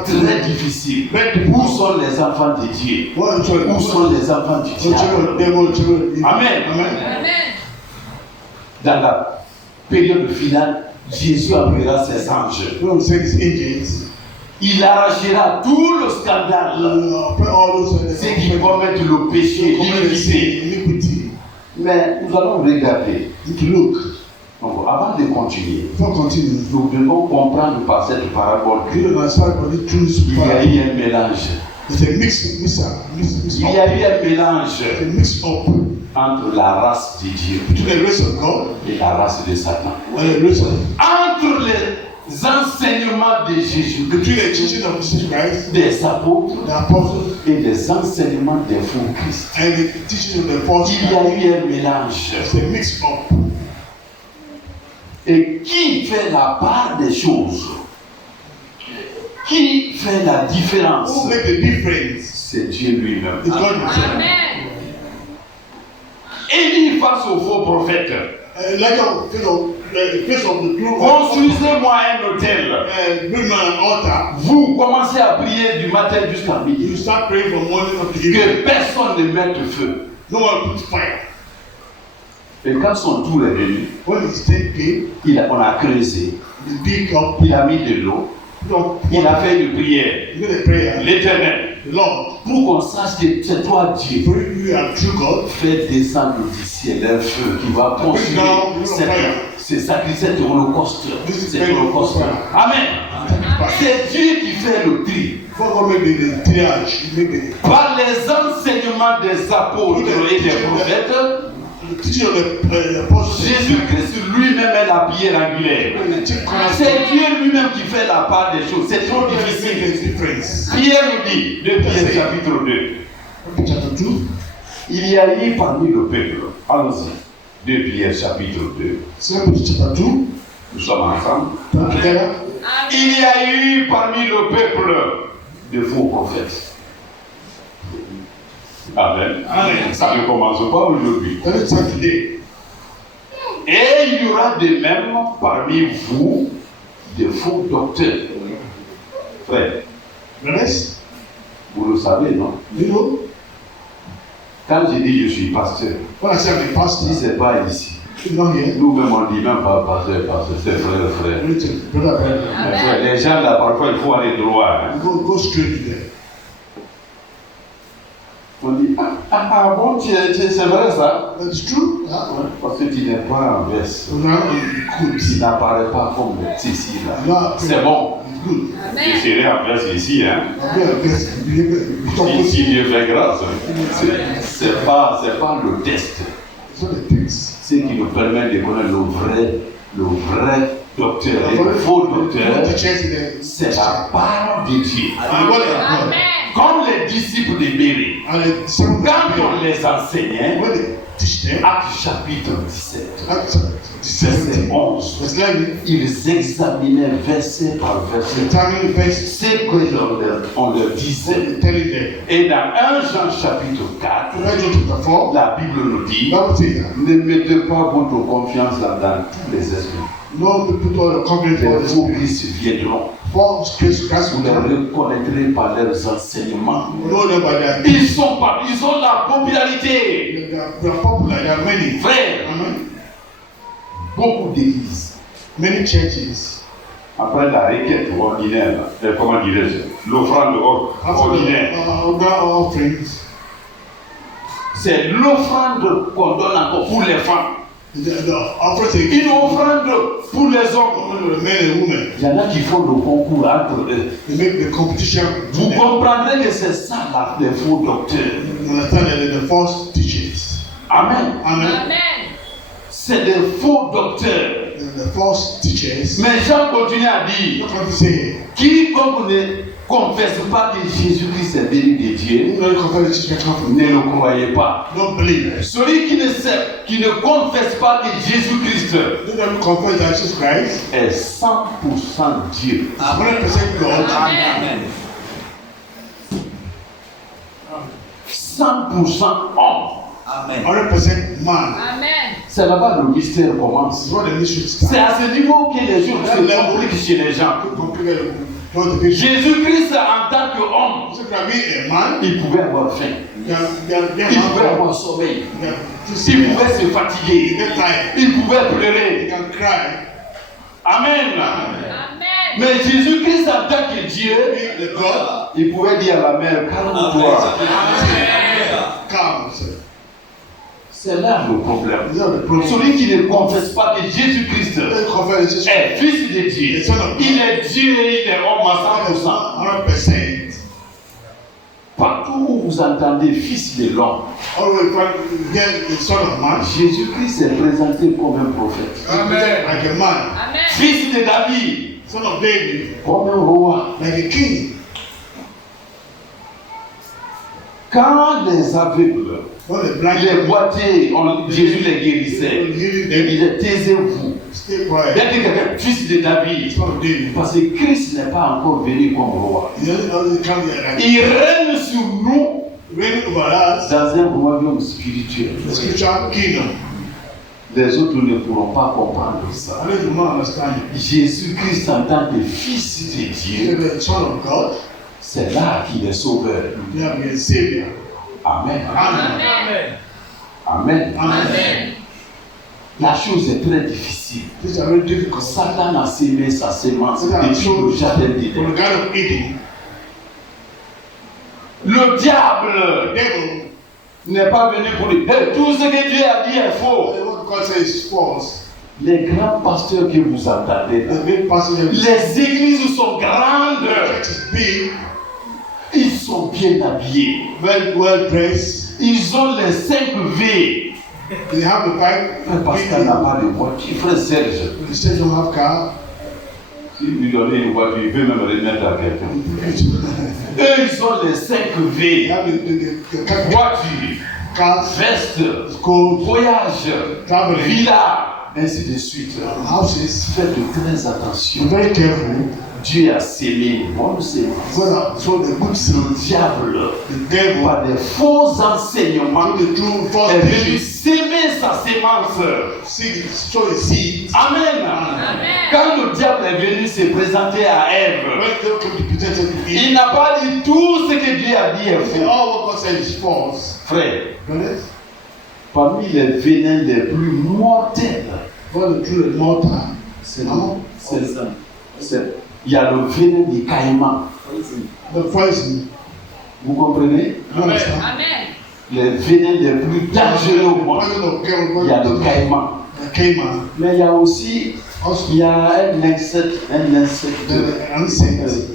Très difficile. Où sont les enfants de Dieu? Où sont les enfants du diable? Amen. Amen. Dans la période finale, Jésus appellera ses anges. When we say these angels, Il arrachera tout le scandale. put all those Ceux qui commettent le péché, l'iniquité. iniquity. Mais nous allons regarder. If you look, Donc, avant de continuer, before continuing, nous devons comprendre par cette parabole you qu'il understand what it truly y a is. eu un mélange. There's a mix Il y up. a eu un mélange A mix up entre la race de Dieu between the race of God et la race de Satan. and the race of Entre les enseignements de Jésus, between the teaching of Jesus Christ, des apôtres the apostles, et des enseignements des faux Christ. and the teaching of the false Il y a Christ. eu un mélange. There's a mix up. Et qui fait la part des choses? Qui fait la différence? Who make the difference? C'est Dieu lui-même. It's God himself. Amen. Élie face aux faux prophètes. Like the place of the true Construisez-moi un hôtel. bring me an altar. Vous commencez à prier du matin jusqu'à midi. You start praying from morning up to evening. Que personne ne mette feu. No one puts fire. Et quand son tour est venu, When it's 10 p.m., on a creusé, you dig up, il a mis de l'eau, il a fait une prière. you get a prayer. L'Éternel, The Lord, pour qu'on sache que c'est toi Dieu, for you are true God. fais descendre du ciel un feu qui va construire cette holocauste. Cet holocauste. Amen. C'est Dieu qui fait le tri. Before God make the triage, you make Par les enseignements des apôtres et des prophètes, the teaching of the apostles. Jésus-Christ lui-même est la pierre angulaire. C'est Dieu lui-même qui fait la part des choses. C'est trop difficile. Pierre nous dit, de Pierre chapitre 2, Chapter 2. il y a eu parmi le peuple, allons-y, de Pierre chapitre 2, 2 Peter chapter 2. nous sommes ensemble. Together. Il y a eu parmi le peuple de faux prophètes. Amen. Amen. Ça ne commence pas aujourd'hui. That is Saturday. Et il y aura de même parmi vous de faux docteurs. Frère, Brothers, vous le savez, non? you know, Quand je dis je suis pasteur, when I say I'm a si pastor, ce n'est pas ici, it's not here. nous-mêmes on dit même pas pasteur, pasteur, c'est frère, frère. Brother, Mais frère, les gens là, parfois, il faut aller droit. Hein. go straight to them. On dit, bon, c'est vrai ça? That's true. Parce que tu n'es pas en verse. So now it's good. Tu n'apparais pas comme ceci là. Now, C'est bon. it's good. Je Amen. serai en verse ici, hein. Si Dieu fait grâce, c'est pas le test. It's not a test. Ce qui nous permet de connaître le vrai docteur et le faux docteur, c'est la parole de Dieu. Amen. Comme les disciples de Béry, quand on les enseignait, teach them. Acte chapitre 17. Acts Verset 11. verse 11. Ils examinaient verset par verset Determining verse. ce que on leur disait. Telling them. Et dans 1 Jean chapitre 4, John chapter 4. la Bible nous dit, Bible says that. ne mettez pas votre confiance dans tous les esprits. No, people are confident for Les the faux spirit. Christ viendront. False Christ Vous will les reconnaîtrez par leurs enseignements. know them by their. Ils ont la popularité. They are popular. There are many. Frère, Amen. beaucoup d'églises. Many churches. Après la requête ordinaire, comment dirais-je, l'offrande ordinaire, Other offerings. c'est l'offrande qu'on donne encore pour les femmes. The offering Une offrande pour les hommes. the men and women. Il y en a qui font le concours entre eux. They make the competition. Vous comprendrez que c'est ça là, les faux docteurs. You understand that they're the false teachers. Amen. Amen. Amen. C'est des faux docteurs. The false teachers. Mais Jean continue à dire, What can you say? quiconque ne confesse pas que Jésus-Christ est venu de Dieu, You don't confess the teachers come from ne God. le croyez pas. Don't believe. Celui qui ne confesse pas que Jésus-Christ You don't confess that Jesus Christ est 100% Dieu. is 100% God. Amen. 100% homme. Amen. 100% man. Amen. C'est là-bas le mystère commence. It's what the mystery C'est starts. à ce niveau que les choses se compliquent chez les gens. You complicate the picture. Jésus-Christ en tant qu'homme, Jesus Christ being a man, il pouvait avoir faim, they are il pouvait avoir sommeil, to il see pouvait se fatiguer, get tired. il pouvait They pleurer. can cry. Amen. Amen. Mais Jésus-Christ en tant que Dieu, Being the God, il pouvait dire à la mère, calme-toi. calm. sir. C'est là le problème. These are the problems. Celui qui ne confesse pas que Jésus-Christ They confess Jesus Christ. est fils de Dieu, il est Dieu et il est homme à 100%. 100%. Partout où vous entendez fils de l'homme, Always find get the Son of Man. Jésus-Christ est présenté comme un prophète. Like a man. Amen. Fils de David, Son of David. comme un roi. Like a king. Quand les aveugles, When the blind les boiteux, Jésus les guérissait, il disait taisez-vous. stay quiet. Il a dit quelqu'un, fils de David, Son of David. parce que Christ n'est pas encore venu comme roi. He doesn't come here like Il règne sur nous reign over us. dans un royaume spirituel. The spiritual kingdom. Les autres ne pourront pas comprendre ça. I do not understand it. Jésus-Christ en tant que fils de Dieu, He's the Son of God. c'est là qu'il est sauveur. They have been a savior. Amen. Amen. Amen. Amen. La chose est très difficile. These are very difficult. Satan a sémé sa sémence Satan depuis le jardin from d'Éden. the Garden of Eden. Le diable The devil, n'est pas venu pour dire hey, tout ce que Dieu a dit est faux. what God says is false. Les grands pasteurs que vous entendez, The big pastor, the les églises sont grandes, church is big, ils sont bien habillés, very well dressed. ils ont les 5 V. They have the pipe. Le pasteur n'a pas de voiture, frère Serge. The church don't have car. Si lui donner une voiture, il peut même remettre à quelqu'un. Eux, ils ont les 5 They V. have the car, Voiture, cars, veste, clothes, voyage, traveling, villa, ainsi de suite. houses. Faites très Be attention. very careful. Dieu a sémé une bonne sémence. Voilà, so the good seed, Le diable, the devil, par des faux enseignements, the true false est venu teaching, s'aimer sa sémence. seed, sow a seed. Amen. Amen. Quand le diable est venu se présenter à Ève, When they came to present it to il Eve, n'a pas dit tout ce que Dieu a dit est they say, faux. all what God said is false. Frère, Brothers, parmi les venins les plus mortels, God the true and mortal. c'est il y a le venin du caïman. The poison. Vous comprenez? You understand? Amen. Les venins les plus dangereux au monde. Poison of camel, Il y a le caïman. the caiman, Mais il y a aussi also il y a un insecte the insects,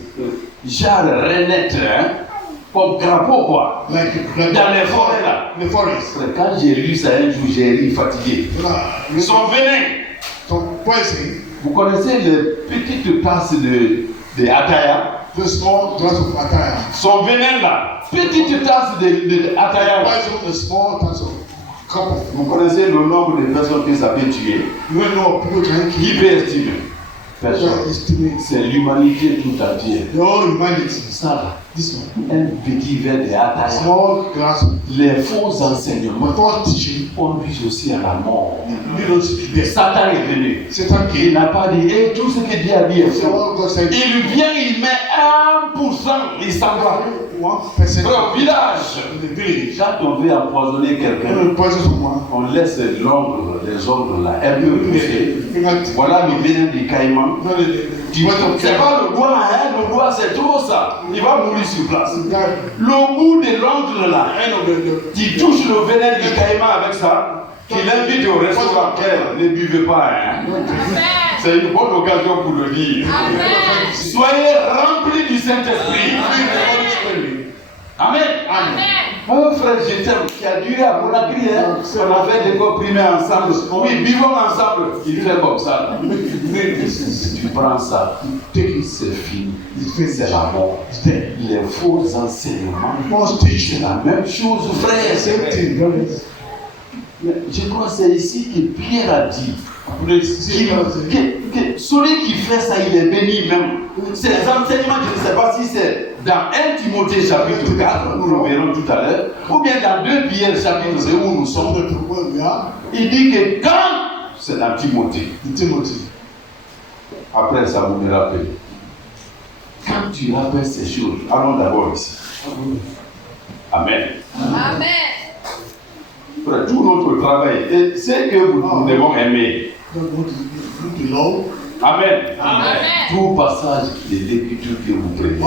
genre renette, hein? Comme crapaud quoi. like Dans les forêts là. the forest. Quand j'ai lu ça un jour, j'ai ri fatigué. Son venin. Some poison, Vous connaissez les petites tasses de ataya? the small glass of attire. Son venin là. Petite tasse de ataya là. Poison, the small glass of Vous connaissez le nombre de personnes que ça peut tuer? Qui peut estimer? Personne. C'est l'humanité tout entière. Ça, un petit verre de Ataya. Les faux enseignements conduisent aussi à la mort. Satan est venu. Il n'a pas dit, et tout ce que Dieu a dit est faux. Il vient, il met 1%, il s'en va. Au village, quand on veut empoisonner quelqu'un, on laisse l'ombre, les ombres là, un peu pousser. Voilà le vénin du caïman. C'est pas le doigt, hein, le doigt c'est trop ça. Il va mourir sur place. Le bout de l'ongle là, tu touches le vénin du caïman avec ça, tu l'invites au restaurant, ne buvez pas. Hein. C'est une bonne occasion pour le dire. Soyez remplis du Saint-Esprit. Amen. Amen. Oh frère, je t'aime, qui a duré à Conakry, hein. On a fait des cours primaires ensemble. Oui, vivons ensemble. Il fait comme ça. Tu prends ça, c'est fini. C'est la mort. Les faux enseignements, c'est la même chose, frère. Je crois que c'est ici que Pierre a dit que celui qui fait ça, il est béni même. Ces enseignements, je ne sais pas si c'est dans 1 Timothée chapitre 4, nous le verrons tout à l'heure, ou bien dans 2 Pierre chapitre 2 où nous sommes. Il dit que quand c'est dans Timothée, après ça vous me rappelez. Quand tu rappelles ces choses, allons d'abord ici. Amen. Amen. Tout notre travail, c'est que nous devons aimer. Amen. Amen. Tout passage de l'écriture que vous prenez.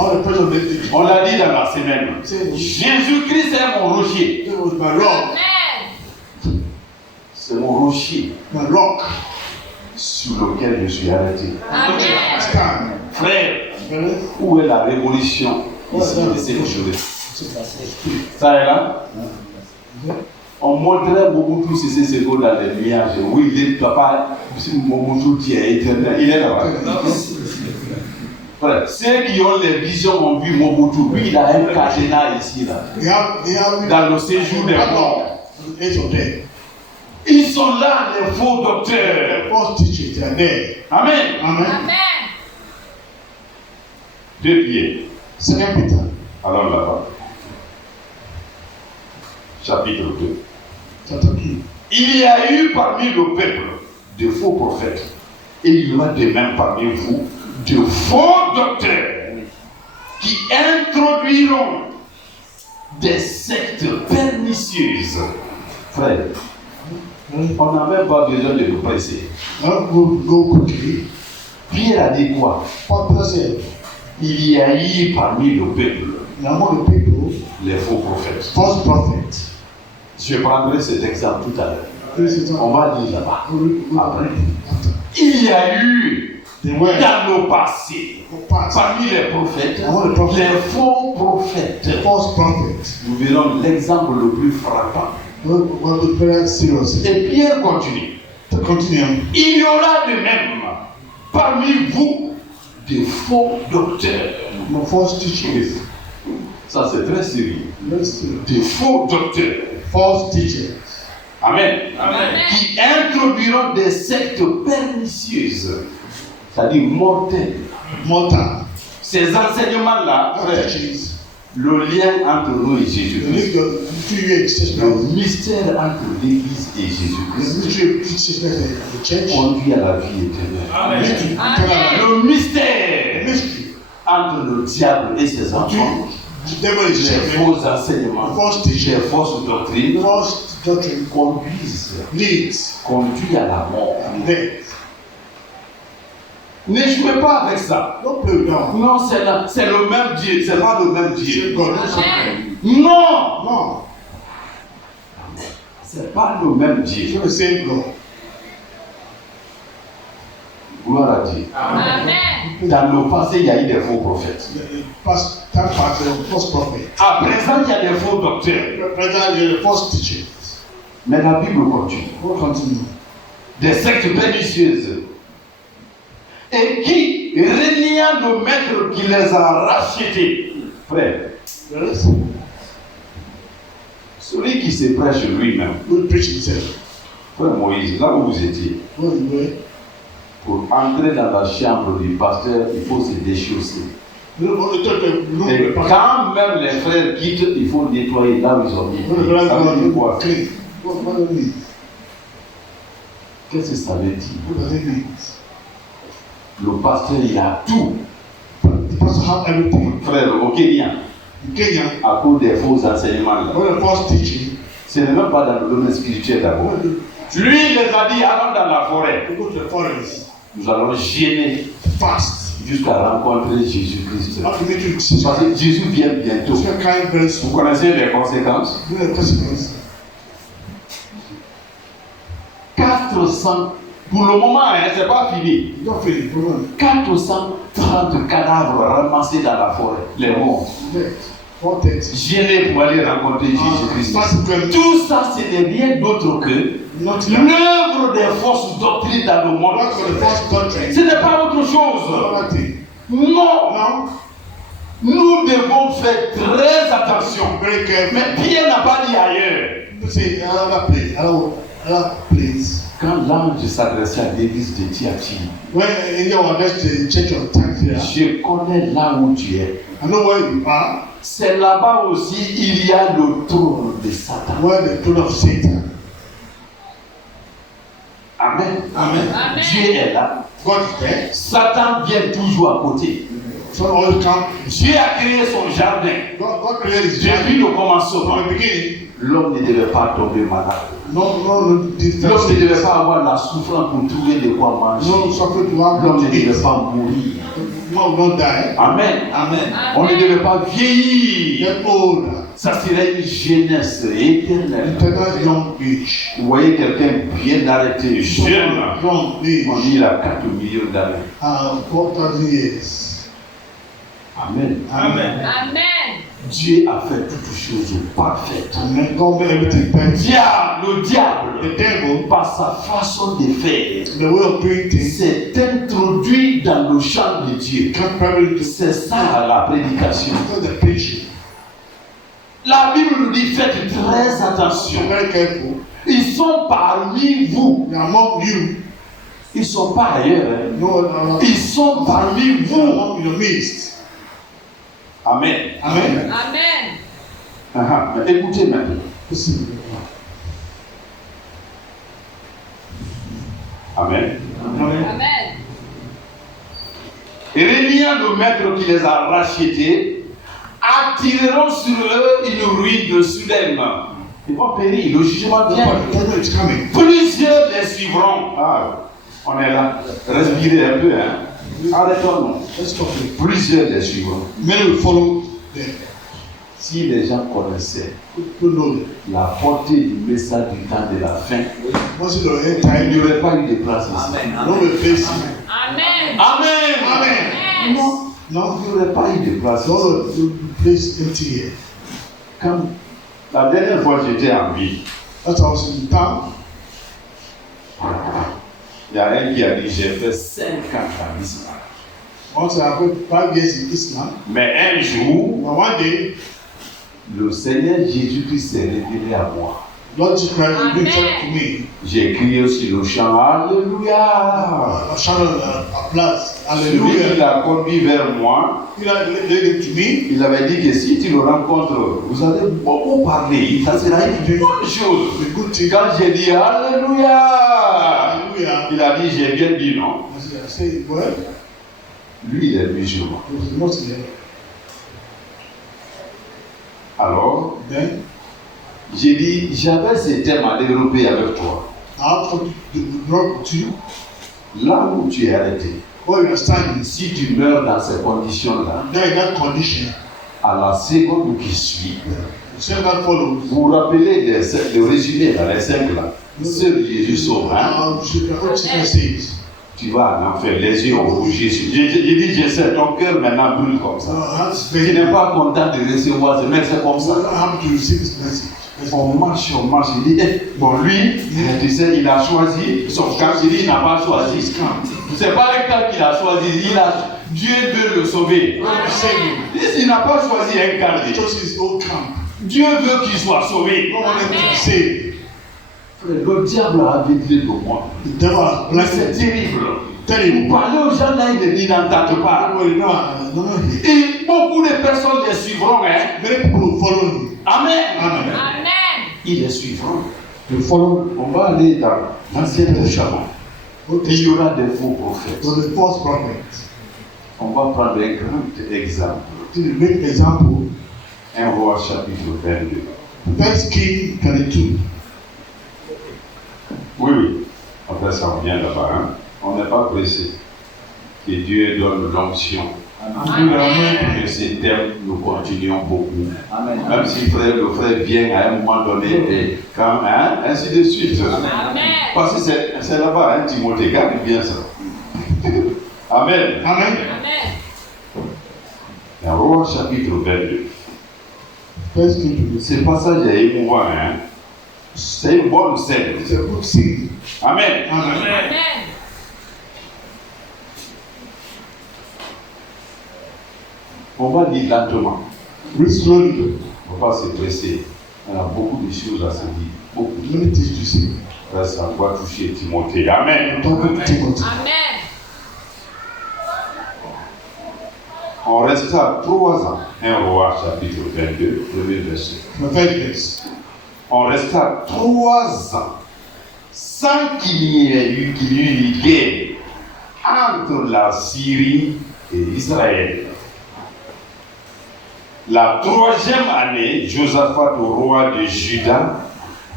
On l'a dit dans la semaine. Jésus-Christ est mon rocher. C'est mon rocher. Sur lequel je suis arrêté. Amen. Frère, où est la révolution ici de ces choses? Ça est là? On montrait Mobutu Sese Seko dans les nuages. Oui, il est papa, Mobutu qui est éternel. Il est là-bas. Voilà. Ceux qui ont les visions ont vu Mobutu. Lui, il a un cadenas ici, là. Dans le séjour des morts. Ils sont là, les faux docteurs. Amen. Amen. 2 pieds. Alors là-bas. Chapitre 2. Il y a eu parmi le peuple de faux prophètes, et il y en a de même parmi vous de faux docteurs qui introduiront des sectes pernicieuses. Frère, on n'a même pas besoin de nous presser. Pierre a dit quoi? Il y a eu parmi le peuple les faux prophètes. Je prendrai cet exemple tout à l'heure. On va dire là-bas. Après. Il y a eu dans le passé, parmi les prophètes, les faux prophètes. Nous verrons l'exemple le plus frappant. Et Pierre continue. Il y aura de même parmi vous des faux docteurs. Ça c'est très sérieux. Des faux docteurs. False teachers. Amen. Amen. Qui introduiront des sectes pernicieuses, c'est-à-dire mortelles. Ces enseignements-là, le lien entre nous et Jésus-Christ, le mystère entre l'Église et Jésus-Christ, conduit à la vie éternelle. Amen. Le mystère entre le diable et ses enfants, les faux enseignements, les fausses doctrines, conduit à la mort. Ne jouez pas avec ça. Non, c'est le même Dieu, c'est pas le même Dieu. Non, c'est pas le même Dieu. Gloire à Dieu. Amen. Dans le passé, il y a eu des faux prophètes. À présent, il y a des faux docteurs. Mais la Bible continue. Des sectes pernicieuses. Et qui, reniant le maître qui les a rachetés, frère, Celui qui se prêche lui-même. will preach himself. Frère Moïse, là où vous étiez, pour entrer dans la chambre du pasteur, il faut se déchausser. Et quand même les frères quittent, il faut nettoyer là où ils ont mis. Ça veut dire quoi? Qu'est-ce que ça veut dire? Le pasteur, il a tout. Frère, au Kenya, à cause des faux enseignements là. Ce n'est même pas dans le domaine spirituel d'abord. Lui, il les a dit, allons dans la forêt. Nous allons gêner jusqu'à rencontrer Jésus-Christ. Parce que Jésus vient bientôt. Vous connaissez les conséquences? 400, pour le moment, ce n'est pas fini. 430 cadavres ramassés dans la forêt, les morts. Gênés pour aller rencontrer Jésus-Christ. Tout ça, ce n'est rien d'autre que l'œuvre des fausses doctrines dans le monde. Ce n'est pas autre chose. Non. Nous devons faire très attention. Mais Pierre n'a pas dit ailleurs. Quand l'ange s'adressait à l'église de Thyatire, je connais là où tu es. C'est là-bas aussi il y a le trône de Satan. Amen. Amen. Dieu est là. Satan vient toujours à côté. Dieu a créé son jardin. Depuis le commencement, l'homme ne devait pas tomber malade. L'homme ne devait pas avoir la souffrance pour trouver de quoi manger. L'homme ne devait pas mourir. Amen. On ne devait pas vieillir. Ça serait une jeunesse éternelle. Vous voyez quelqu'un bien arrêté, jeune. On dit il a 4 millions d'années. Amen. Dieu a fait toutes choses parfaites. Le diable, par sa façon de faire, s'est introduit dans le champ de Dieu. C'est ça la prédication. La Bible nous dit faites très attention. Ils sont parmi vous. Ils ne sont pas ailleurs. Ils sont parmi vous. Amen. Écoutez maintenant. Amen. Réuniant le maître qui les a rachetés, attireront sur eux une ruine soudaine. Ils vont périr, le jugement vient. Plusieurs les suivront. On est là. Respirez un peu, Arrêtons-nous. Plusieurs les suivront. Si les gens connaissaient la portée du message du temps de la fin, il n'y aurait pas eu de place ici. Amen. Non, il n'y aurait pas eu de place ici. Quand la dernière fois j'étais en vie, il y a un qui a dit j'ai fait 5 ans dans l'islam. Mais un jour, le Seigneur Jésus-Christ s'est révélé à moi. J'ai crié sur le chant, Alléluia. Celui qui l'a conduit vers moi, il avait dit que si tu le rencontres, vous allez beaucoup parler, ça sera une bonne chose. Quand j'ai dit Alléluia, il a dit j'ai bien dit non. Lui, il est musulman. Alors, j'ai dit, j'avais ce thème à développer avec toi. Là où tu es arrêté, si tu meurs dans ces conditions-là, à la seconde qui suit, vous vous rappelez le résumé dans les 5 là. Seul Jésus sauve. Tu vas en enfer, les yeux ont rougi. J'ai dit, je sais, ton cœur maintenant brûle comme ça. Tu n'es pas content de recevoir ce message comme ça. On marche, il dit, bon lui, tu sais, il a choisi son camp, il dit, il n'a pas choisi ce camp. C'est pas le camp qu'il a choisi, Dieu veut le sauver. Il n'a pas choisi un camp. Dieu veut qu'il soit sauvé. Saved. Le diable a habité le monde. The devil has Mais c'est blessed. terrible. Terrible. Vous parlez aux gens là, ils n'entendent pas. Et beaucoup de personnes les suivront. Hein? Many people will follow him. Amen. Amen. Amen. Ils les suivront. They follow On va aller dans l'Ancien Testament. Il y aura des faux prophètes. to the false prophets. On va prendre un grand exemple. To the great example, 1 Roi chapitre 22. 1 King 22. Oui, oui. Après ça, on vient là-bas. Hein? On n'est pas pressé. Que Dieu donne l'onction. Amen. Que ces thèmes, nous continuons beaucoup. Amen. Même si le frère vient à un moment donné, et quand, hein, ainsi de suite. Amen. Parce que c'est là-bas, hein, Timothée, garde bien ça. Amen. Amen. Amen. Un Roi chapitre 22. 1 King 22. Ce passage est émouvant. Hein? C'est une bonne scène. It's a good scene. Amen. Amen. Amen. On va lire lentement. Read slowly. Il ne faut pas se presser. On a beaucoup de choses à se dire. Beaucoup. Many things to say. Là, ça va toucher Timothée. Amen. Talk to Timothy. Amen. On resta 3 ans. 1 Roi chapitre 22, premier verset. The first verse. On resta 3 ans sans qu'il y ait eu une guerre entre la Syrie et Israël. La 3e année, Josaphat, au roi de Juda,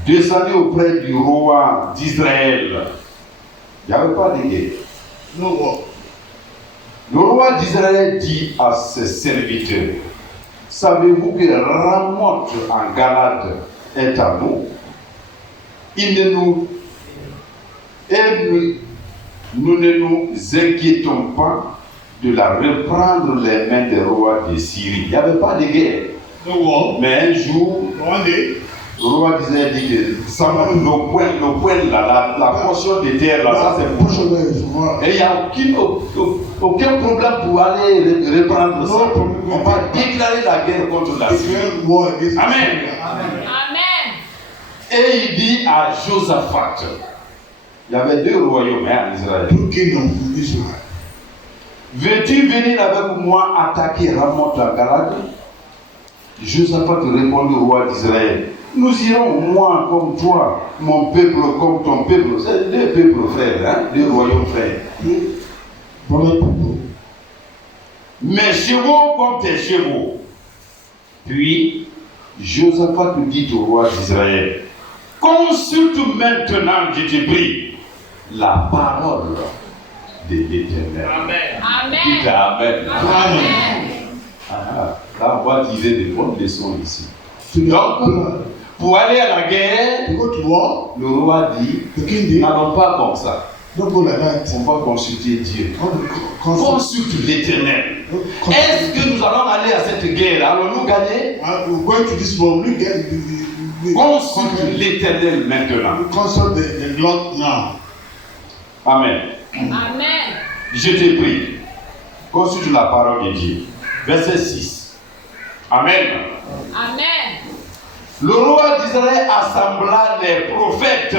descendit auprès du roi d'Israël. Il n'y avait pas de guerre. No war. Le roi d'Israël dit à ses serviteurs, savez-vous que Ramoth en Galade est à nous? Nous ne nous inquiétons pas de la reprendre les mains des rois de Syrie. Il n'y avait pas de guerre. No war. Mais un jour, One day, le roi d'Israël dit que ça va, le point là, la portion de terre là, ça c'est push pour. away is war. Et il n'y a aucun problème pour aller reprendre ça. On va déclarer la guerre contre la Syrie. Declare war against Amen. Syria. Amen. Et il dit à Josaphat, il y avait 2 royaumes en Israël. 2 kingdoms in Israel. Veux-tu venir avec moi attaquer Ramoth en Galade? Josaphat répondit au roi d'Israël, nous irons, moi comme toi, mon peuple comme ton peuple. C'est 2 peuples frères, hein? 2 royaumes frères. Brother people. Mes chevaux comme tes chevaux. Puis, Josaphat dit au roi d'Israël, consulte maintenant, je te prie, la parole de l'Éternel. Amen. Dites Amen. Amen. Là, on va tirer des bonnes leçons ici. To the Donc, pour aller à la guerre, to go to war, le roi dit, the king did. n'allons pas comme ça. Don't go like that. On va consulter Dieu. Consult. Consulte l'Éternel. Est-ce que nous allons aller à cette guerre? Allons-nous gagner? We're going to this war. We get Consulte l'Éternel maintenant. consult the Lord now. Amen. Amen. Je te prie. Consulte la parole de Dieu. Verset 6. Amen. Amen. Le roi d'Israël assembla les prophètes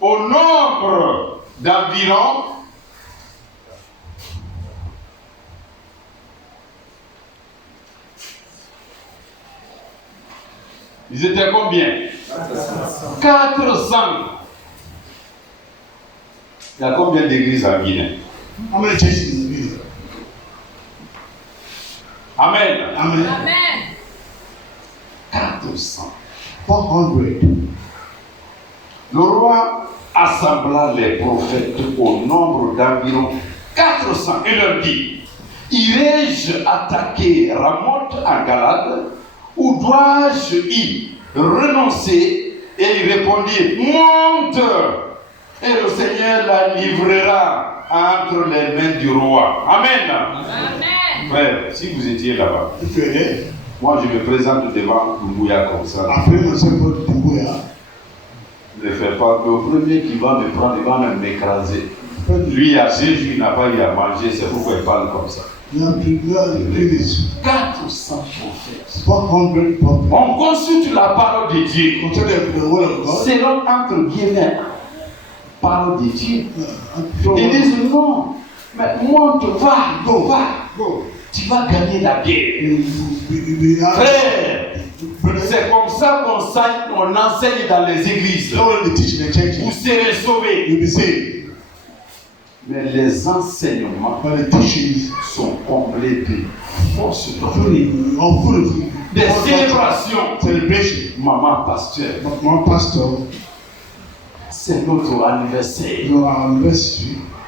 au nombre d'environ 400. Ils étaient combien? 400. Il y a combien d'églises en Guinée? How many churches in the Bible? Amen. Amen. Amen. 400. 400. Le roi assembla les prophètes au nombre d'environ 400 et leur dit, irai-je attaquer Ramoth en Galade ou dois-je y renoncer? Et il répondit, monte, et le Seigneur la livrera entre les mains du roi. Amen. Amen. Frère, si vous étiez là-bas, If you're there, moi je me présente devant Doumbouya comme ça. I pray myself to Dumbuya. Ne fais pas, le premier qui va me prendre, il va même m'écraser. Lui, il y a 2 jours, il n'a pas eu à manger, c'est pourquoi il parle comme ça. 400 prophètes. 400 prophets. On consulte la parole de Dieu. Selon entre guillemets, parole de Dieu. Ils disent non, mais monte, va. Tu vas gagner la guerre. Frère, c'est comme ça qu'on enseigne dans les églises. Vous serez sauvés. Mais les enseignements sont complets de fausses doctrines. Des célébrations. Maman pasteur. C'est notre anniversaire.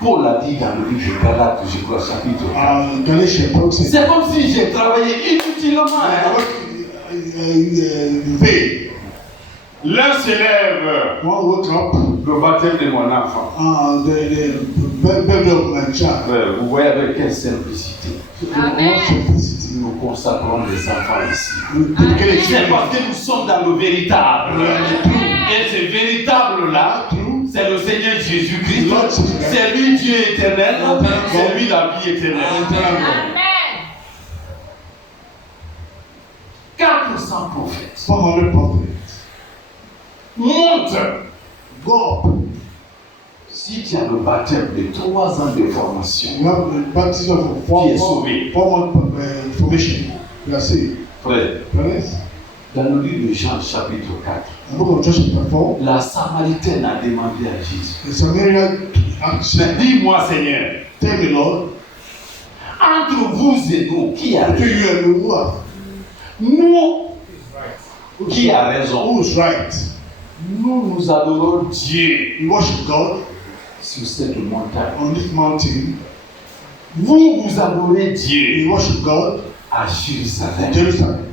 Paul a dit dans le livre de Galates, je crois, chapitre 4. C'est comme si j'ai travaillé inutilement. L'un s'élève, le baptême de mon enfant. Vous voyez avec quelle simplicité. Amen. Nous consacrons les enfants ici. C'est parce que nous sommes dans le véritable. Et ce véritable-là, c'est le Seigneur Jésus-Christ. C'est lui Dieu éternel. C'est lui la vie éternelle. Amen. 400 prophètes. 400 prophets. Monte. Go. Si tu as le baptême de 3 ans de formation, You have the baptism of 4 months formation. You are saved. frère, Brothers, dans le livre de Jean chapitre 4, the book of John chapter 4, la Samaritaine a demandé à Jésus, the Samaritan asked, mais dis-moi Seigneur, tell me Lord, entre vous et nous, qui a between raison? you and me, who are? Nous, qui a raison? Who is right? Nous adorons Dieu We worship God sur cette montagne. on this mountain. Vous adorez We Dieu worship God à in Jérusalem. Jerusalem.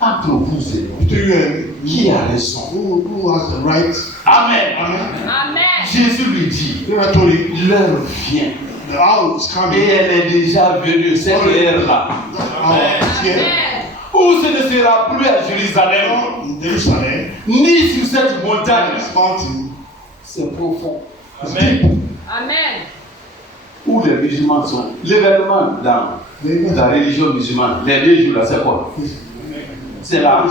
Entre vous et nous, Between you and qui a raison? who has the right? Amen. Amen. Amen. Jésus lui dit, Then I told him, l'heure vient. the hour is Et coming. elle est déjà venue, cette heure-là. Hour is here. Amen. Où ce ne sera plus à Jérusalem, In Jerusalem, ni sur cette montagne. this mountain C'est profond. is deep. Amen. Où les musulmans sont. L'événement dans la religion musulmane, les 2 jours là, c'est quoi? C'est là.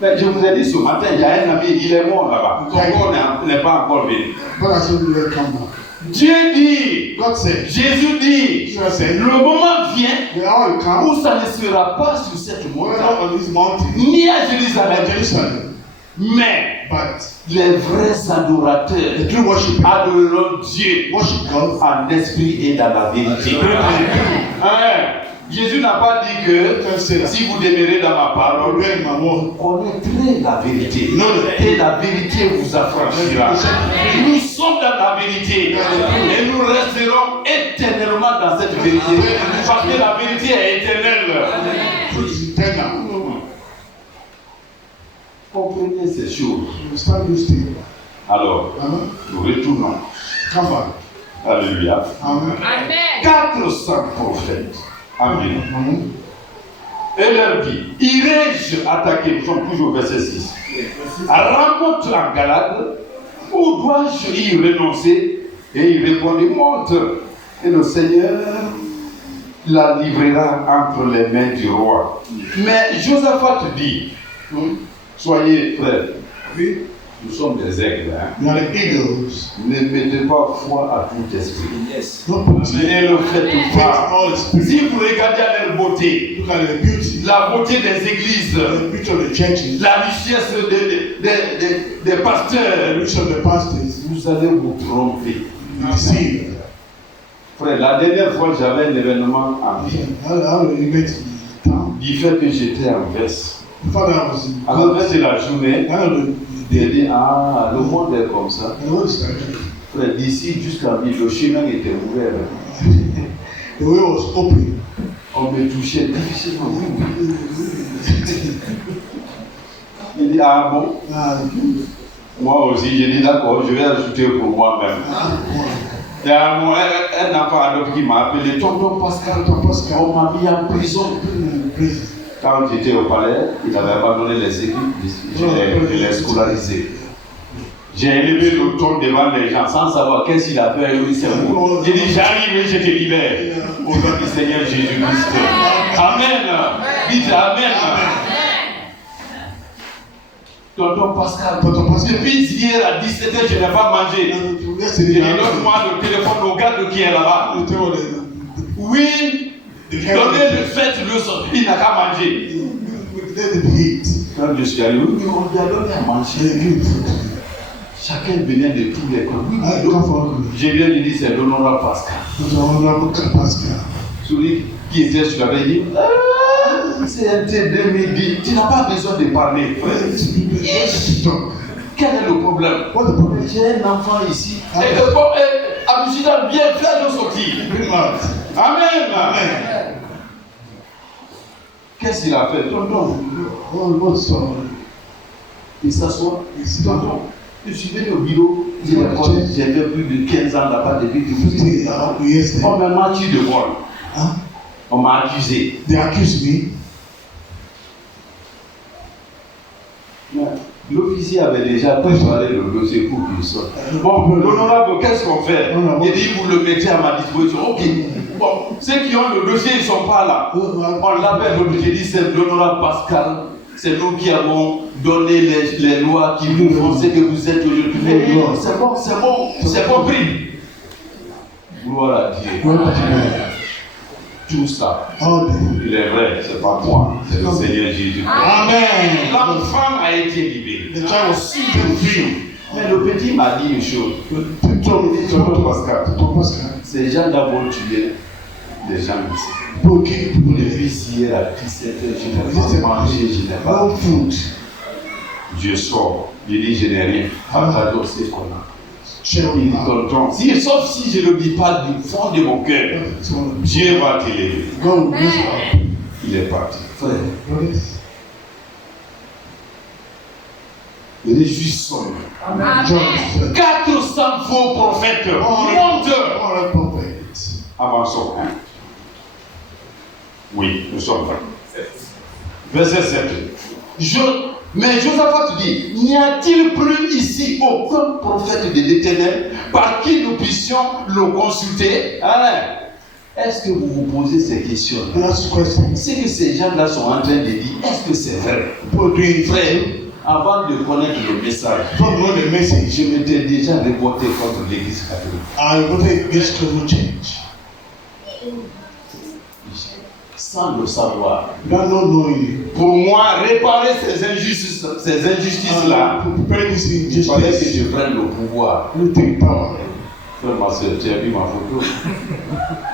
Mais je vous ai dit ce matin, il y a un ami, il est mort là-bas. Son corps n'est pas encore venu. But I said, we will come back. Dieu dit, God said, Jésus dit, Jesus said, le moment vient the hour will come. où ça ne sera pas sur cette We're montagne, not on this mountain, ni à but Jérusalem, Jerusalem. mais But les vrais adorateurs the true worshippers adoreront Dieu worship God. en esprit et dans la vérité. Amen. Hein? Jésus n'a pas dit que God said that. si vous demeurez dans ma parole, Obey my word. connaîtrez la vérité. Et la vérité vous affranchira. Nous sommes dans la vérité. Et nous resterons éternellement dans cette vérité. Parce que la vérité est éternelle. Truth is eternal. Comprenez ces choses. We stand this thing. Alors, Amen. nous retournons. Come back. Alléluia. Amen. Amen. 400 prophètes. Amen. Amen. Et leur dit, irai-je attaquer, nous sommes toujours au verset 6, rencontre en Galade, ou dois-je y renoncer? Et il répondit, monte. Et le Seigneur la livrera entre les mains du roi. Mais Josaphat dit, soyez frères, nous sommes des aigles. Hein? We are the eagles. Ne mettez pas foi à tout esprit. Yes. Don't put Et le faites faith pas. in all the spirit. Si vous regardez à leur beauté, Look at the beauty. la beauté des églises, The beauty of the churches. la richesse des The pasteurs, beauty of the pastors. vous allez vous tromper. You deceive. Frère, la dernière fois, j'avais un événement en vie, How do you make it town? du fait que j'étais en veste. The father was in À la fin de la journée, I don't know j'ai dit, ah, le monde est comme ça. the way it's like. Frère, d'ici jusqu'à midi, le chemin était ouvert. The way was open. On me touchait difficilement. Il dit, ah bon? Moi aussi, j'ai dit, d'accord, je vais ajouter pour moi-même. Il y a un enfant adopté qui m'a appelé Tonton Pascal. On m'a mis en prison. Quand j'étais au palais, il avait abandonné les équipes, je l'ai scolarisé. J'ai élevé le ton devant les gens sans savoir qu'est-ce qu'il a fait. Oui, c'est bon. J'ai dit, j'arrive et je te libère. Au nom du Seigneur Jésus-Christ. Amen. Dites Amen. Tonton Pascal, depuis hier à 17h, je n'ai pas mangé. J'ai dit, donne-moi le téléphone au gars qui est là-bas. Oui, donnez-le, faites-le sortir. Il n'a qu'à manger. Quand je suis allé, on lui a donné à manger. Chacun venait de tous les coins. J'ai bien dit, c'est l'honorable Pascal. Celui qui était sur la veille dit, c'est un T2010. Tu n'as pas besoin de parler, frère. Quel est le problème? J'ai un enfant ici. Et le bon, Abusida, viens, fais-le sortir. Amen. Qu'est-ce qu'il a fait? Tonton. Il s'assoit. Tonton. Je suis venu au bureau. J'ai fait plus de 15 ans là-bas depuis que vous étiez là. On m'a menti de vol. On m'a accusé. They accuse me. L'officier avait déjà préparé le dossier pour qu'il sorte. Bon, l'honorable, qu'est-ce qu'on fait? Il dit, vous le mettez à ma disposition. Ok. Bon, ceux qui ont le dossier, ils ne sont pas là. On l'appelle, j'ai dit, c'est l'honorable Pascal. C'est nous qui avons donné les lois qui vous font ce que vous êtes aujourd'hui. C'est compris. Gloire à Dieu. Tout ça, il est vrai, c'est pas moi, c'est le Seigneur Jésus. Amen. L'enfant a été libéré. Mais le petit m'a dit une chose. Ces gens d'abord tué des gens ici. Depuis hier à 17h, je n'ai pas mangé, je n'ai pas food. Je sors, je dis je n'ai rien. Attends, c'est qu'on a. Sauf si je ne le dis pas du fond de mon cœur, Dieu va te l'élever. Il est parti. Frère, réjouissons-nous. 400 faux prophètes, menteurs. Avançons. Hein? Oui, nous sommes prêts. Verset 7. Mais Josaphat dit, n'y a-t-il plus ici aucun prophète de l'Éternel par qui nous puissions le consulter? Alain, est-ce que vous vous posez ces questions? C'est que ces gens-là sont en train de dire, est-ce que c'est vrai? Frère, avant de connaître le message, je m'étais déjà révolté contre l'Église catholique. Sans le savoir. Pour moi, réparer ces injustices-là, il fallait que je prenne le pouvoir. Frère, ma soeur, tu as vu ma photo?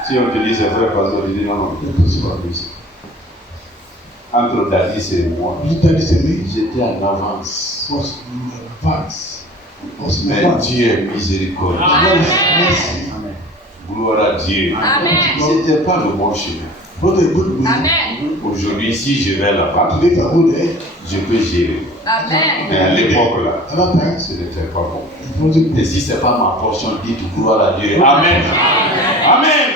Si on te dit c'est vrai, pasteur, je dis non, c'est pas plus. Entre Dadis et moi, j'étais en avance. Mais Dieu est miséricordieux. Amen. Gloire à Dieu. Ce n'était pas le bon chemin. Aujourd'hui, si je vais là-bas, je peux gérer. Mais à l'époque là, ce n'était pas bon. Et si ce n'est pas ma portion, dites gloire à Dieu. Amen. Amen.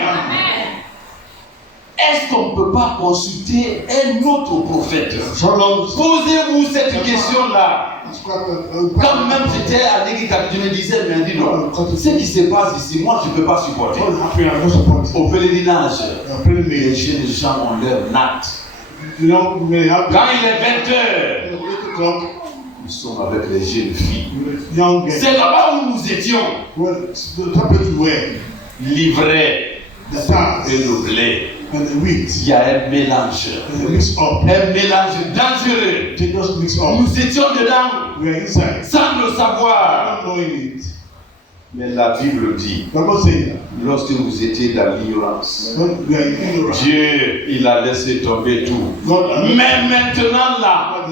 Est-ce qu'on ne peut pas consulter un autre prophète? Posez-vous cette question-là. Quand même j'étais à l'église, je me disais, mais dis non, ce qui se passe ici, moi je ne peux pas supporter. Au pèlerinage, les jeunes gens ont leur natte. Quand il est 20h, nous sommes avec les jeunes filles. C'est là-bas où nous étions. Livrés et le blé. Il y a un mélange. Un mélange dangereux. Nous étions dedans sans le savoir. Mais la Bible dit, lorsque vous étiez dans l'ignorance, Dieu, il a laissé tomber tout. Mais maintenant là,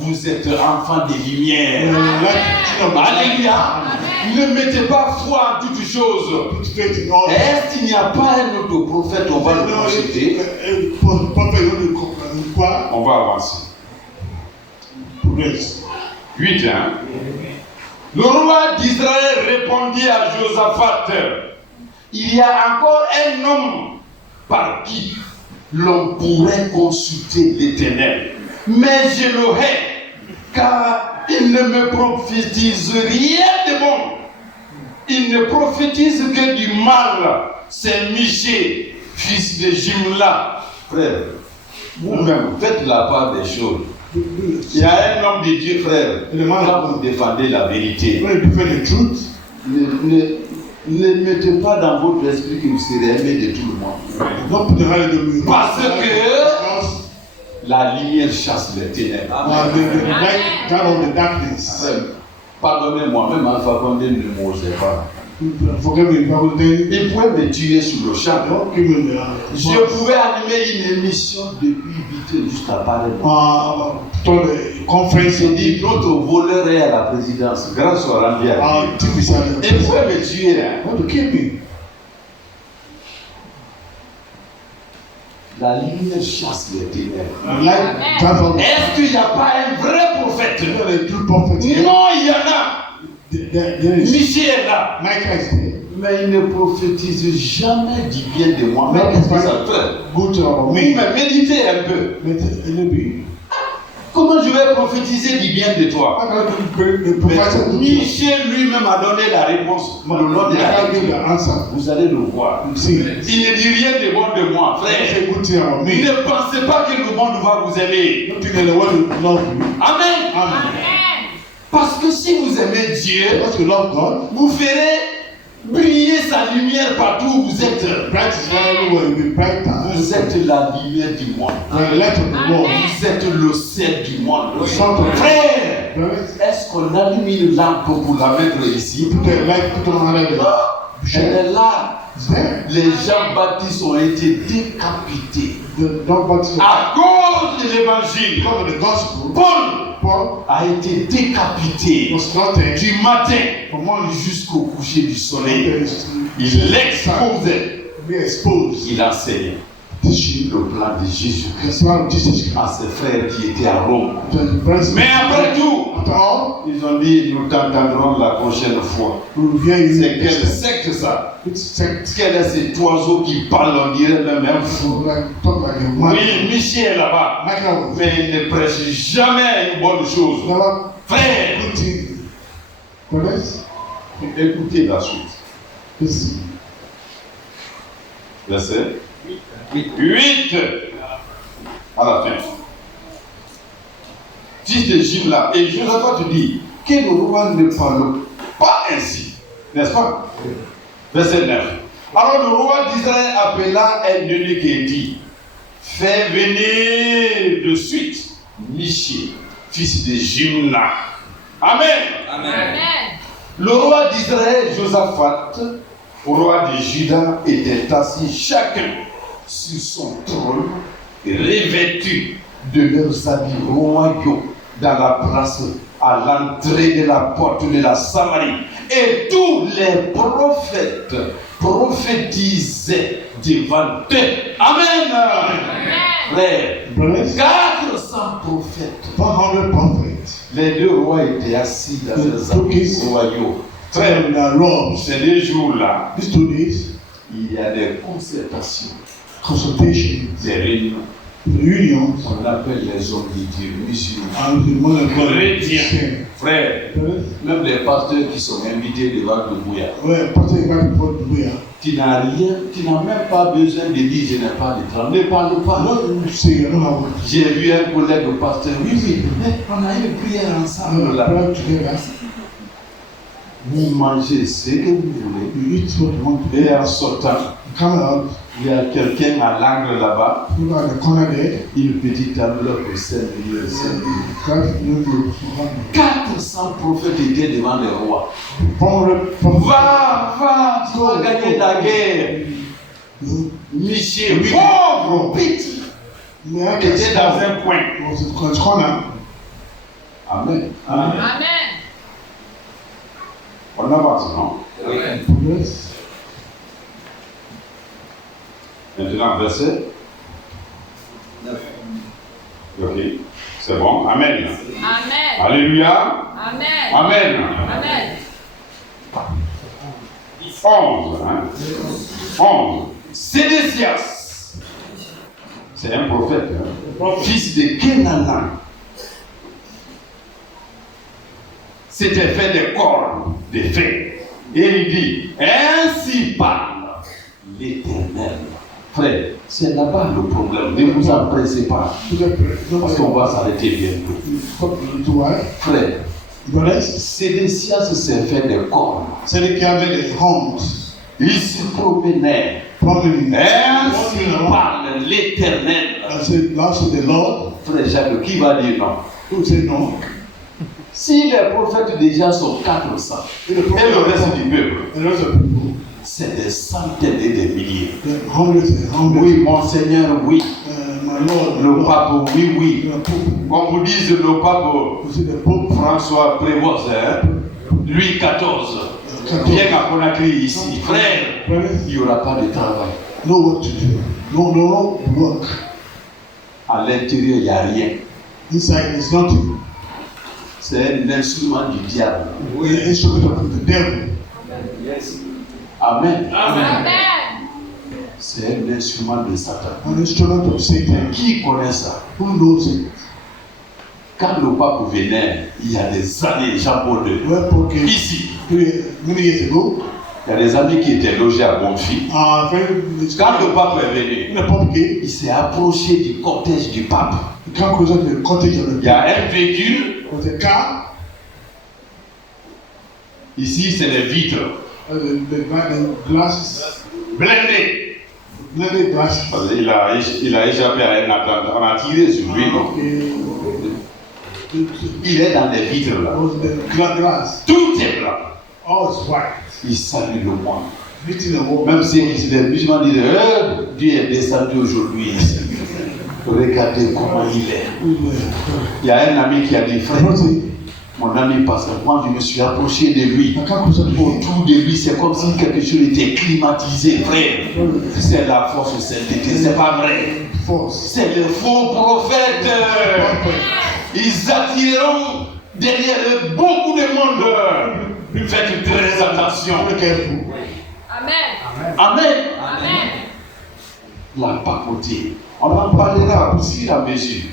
vous êtes enfants des lumières. Alléluia. Ne mettez pas foi en toutes choses. Est-ce qu'il n'y a pas un autre prophète? On va le consulter. On va avancer. 8, hein? Le roi d'Israël répondit à Josaphat, il y a encore un homme par qui l'on pourrait consulter l'Éternel, mais je le hais, car il ne me prophétise rien de bon. Il ne prophétise que du mal. C'est Michée, fils de Jimla. Frère, vous-même, faites la part des choses. Il y a un homme de Dieu, frère. Quand vous défendez la vérité, ne mettez pas dans votre esprit que vous serez aimé de tout le monde. Parce que la lumière chasse les ténèbres. Pardonnez-moi, même Alpha Condé ne m'osait pas. Il pouvait me tuer sur le champ. Je pouvais animer une émission depuis 8 heures jusqu'à Paris. J'ai dit notre voleur est à la présidence grâce au rendu à Dieu. Il pouvait me tuer. La lumière chasse les ténèbres. Est-ce qu'il n'y a pas un vrai prophète? Non, il y en a. Michel est là. Mais il ne prophétise jamais du bien de moi. Mais qu'est-ce que ça fait? Mais méditez un peu. Comment je vais prophétiser du bien de toi? Michel lui-même a donné la réponse. Le nom de la réponse. Vous allez le voir. Il ne dit rien de bon de moi, frère. Ne pensez pas que le monde va vous aimer. Amen. Amen. Parce que si vous aimez Dieu, vous ferez briller sa lumière partout où vous êtes. Vous êtes la lumière du monde. Vous êtes le sel du monde. Frère, est-ce qu'on allume une lampe pour la mettre ici? Elle est là. Les Jean-Baptiste ont été décapités à cause de l'évangile. Paul a été décapité du matin jusqu'au coucher du soleil. Il exposait, il enseignait le plan de Jésus-Christ à ses frères qui étaient à Rome. Mais après tout, ils ont dit, nous t'entendrons la prochaine fois. C'est quelle secte ça? Quel est cet oiseau qui parle, on dirait même un fou? Oui, Michel est là-bas, mais il ne prêche jamais une bonne chose. Frère, écoutez la suite. Verset 8 à la fin. Fils de Jimla, et Josaphat te dit que le roi ne parle pas ainsi, n'est-ce pas? Verset 9. Alors le roi d'Israël appela un eunuque et dit, fais venir de suite Michée, fils de Jimla. Amen. Amen. Le roi d'Israël, Josaphat, roi de Juda, était assis chacun sur son trône, revêtu de leurs habits royaux dans la place à l'entrée de la porte de la Samarie. Et tous les prophètes prophétisaient devant eux. Amen. Frère, 400 prophètes. Les deux rois étaient assis dans leurs habits royaux. Frère, ces 2 jours-là, il y a des consultations, des réunions. On appelle les hommes de Dieu, musulmans, chrétiens. Frère, même les pasteurs qui sont invités devant le Bouya. Tu n'as rien, tu n'as même pas besoin de dire je n'ai pas de travail. Ne parle pas. J'ai vu un collègue pasteur, oui, mais on a une prière ensemble là. Vous mangez ce que vous voulez. Et en sortant, il y a quelqu'un à l'angle là-bas. Une petite enveloppe de 5 millions. 400 prophètes étaient devant les rois. Va, tu vas gagner la guerre. Michel, pauvre, petit, était dans un coin. Amen. Amen. On avance, non? Oui. Maintenant, verset 9. Ok, c'est bon. Amen. Amen. Alléluia. Amen. Amen. Amen. 11. Sédécias. C'est un prophète, fils de Kenanan. C'était fait des cornes, des fées. Et il dit, ainsi parle l'Éternel. Frère, c'est là-bas le problème. Ne vous empressez pas. Parce qu'on va s'arrêter bientôt. Frère, Sédécias s'est fait des cornes. Il se promenait. Ainsi parle l'Éternel. Frère Jacques, qui va dire non? Si les prophètes déjà sont 400, et le reste du peuple, c'est des centaines et des milliers. Oui, mon Seigneur, oui. Le pape, oui. Comme vous dites, le pape François Prévost, Louis XIV, vient à Conakry ici. Frère, il n'y aura pas de travail. No work to do. No work. À l'intérieur, il n'y a rien. Inside is nothing. C'est un instrument du diable. An instrument of the devil. Yes. Amen. Amen. C'est un instrument de Satan. An instrument of Satan. Qui connaît ça? Who knows it? Quand le pape venait, il y a des années, Jean-Paul II, ici, Many years ago, il y a des amis qui étaient logés à Bonfils. Quand le pape est venu, il s'est approché du cortège du pape. Il y a un véhicule. Ici, c'est les vitres. Blindées. Il a échappé à un attentat. On a tiré sur lui. Il est dans les vitres là. Tout est blanc. Il salue le monde. Même si les musulmans disent Dieu est descendu aujourd'hui ici. Regardez comment il est. Il y a un ami qui a dit frère, mon ami pasteur, moi je me suis approché de lui. Autour de lui, c'est comme si quelque chose était climatisé, frère. C'est la force sainteté, c'est pas vrai. C'est le faux prophète. Ils attireront derrière eux beaucoup de monde. Faites très attention. Amen. Amen. Amen. La papauté. On en parlera aussi à mesure.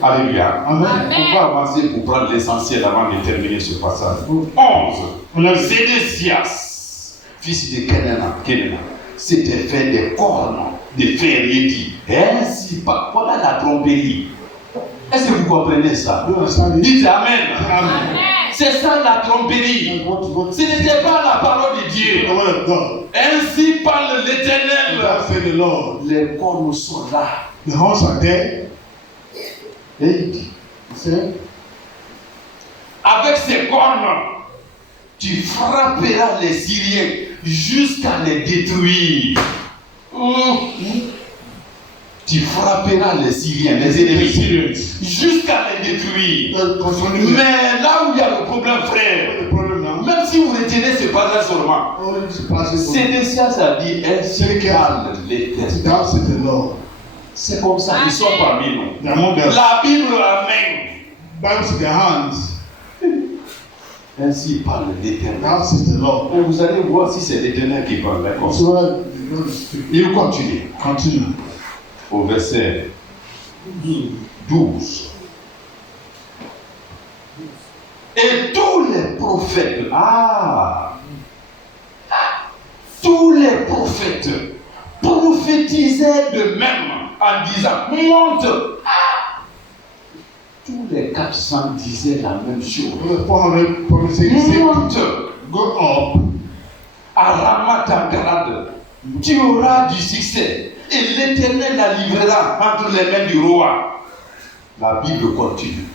Alléluia. Amen. On va avancer pour prendre l'essentiel avant de terminer ce passage. 11. Sédécias, fils de Kénéna, s'était fait des cornes, des fers, et dit ainsi pas. Voilà la tromperie. Est-ce que vous comprenez ça? Dites Amen. Amen. C'est ça la tromperie. Ce n'était pas la parole de Dieu. Ainsi parle l'Éternel. Les cornes sont là. The horns are there. Et il dit, avec ces cornes, tu frapperas les Syriens jusqu'à les détruire. Tu frapperas les Syriens, les ennemis, jusqu'à les détruire. Mais là où il y a le problème, frère, même si vous retenez ce passage seulement, Sédécias a dit, ainsi parle l'Éternel. C'est comme ça, ils sont parmi nous. La Bible amène. Ainsi parle l'Éternel. Et vous allez voir si c'est l'Éternel qui parle. D'accord? Il continue. Au verset 12. Et tous les prophètes, tous les prophètes prophétisaient de même en disant, monte. Tous les 400 disaient la même chose. Monte. Go up. À Ramat-Galade, tu auras du succès. Et l'Éternel la livrera entre les mains du roi. La Bible continue.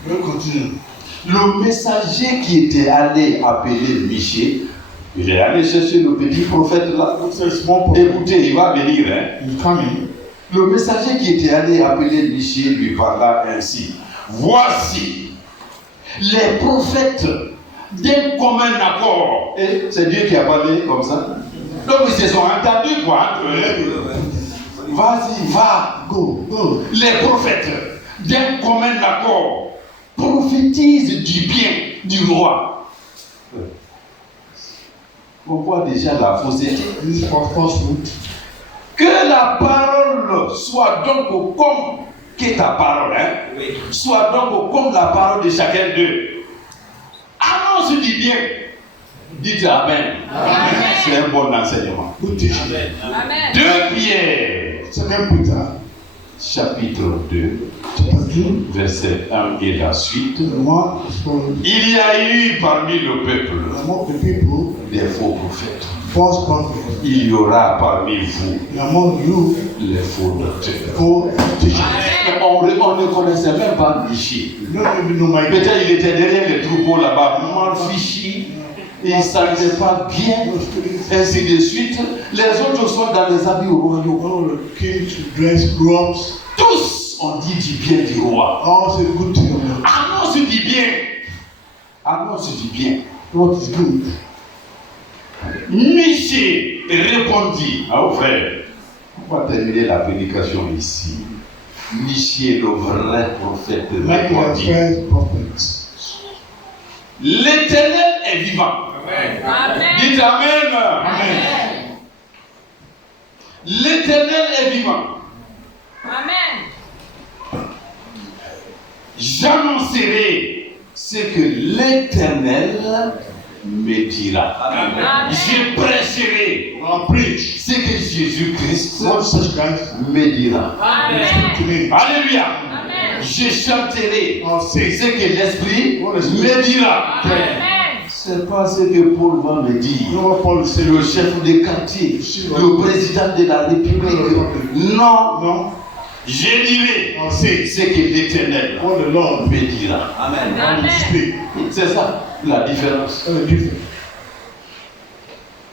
Le messager qui était allé appeler Michée, il est allé chercher le petit prophète là. Écoutez, il va venir. Le messager qui était allé appeler Michée lui parla ainsi. Voici les prophètes d'un commun accord. Et c'est Dieu qui a parlé comme ça. Donc ils se sont entendus quoi entre eux. Vas-y, va, go. Les prophètes d'un commun accord prophétisent du bien du roi. On voit déjà la fausseté. Que la parole soit donc comme qu'est ta parole, soit donc comme la parole de chacun d'eux. Annonce dit bien, dites Amen. C'est un bon enseignement. Good teaching. Amen. 2 Pierre, 2 Peter, chapitre 2, chapter 2, verset 1 et la suite. 1 for Il y a eu parmi le peuple among the people, des faux prophètes. false prophets, Il y aura parmi vous and among you, les faux docteurs. false teachers. On ne connaissait même pas Michi. You don't even know my Peut-être il était derrière les troupeaux là-bas, mal fichu, il ne sentait pas bien, ainsi de suite. Les autres sont dans les habits royaux. all the kings dress robes. Tous ont dit du bien du roi. All say good thing of them. Annonce du bien. Annonce du bien. What is good? Michée répondit à vos frères. On va terminer la prédication ici. Michée, le vrai prophète, Like the répondit. first prophets. L'Éternel est vivant. Amen. Dites Amen. Amen. L'Éternel est vivant. Amen. J'annoncerai ce que l'Éternel me dira. Amen. Je prêcherai I'll preach ce que Jésus-Christ what such Christ me dira. Amen. to me. Alléluia. Amen. Je chanterai I'll say ce que l'Esprit me dira. Amen. C'est pas ce que Paul va me dire. You know what Paul C'est said? le chef de quartier, le président de la République. Non, No, je dirai I'll say ce que l'Éternel what the Lord me dira. Amen. will speak. C'est ça la différence. Different.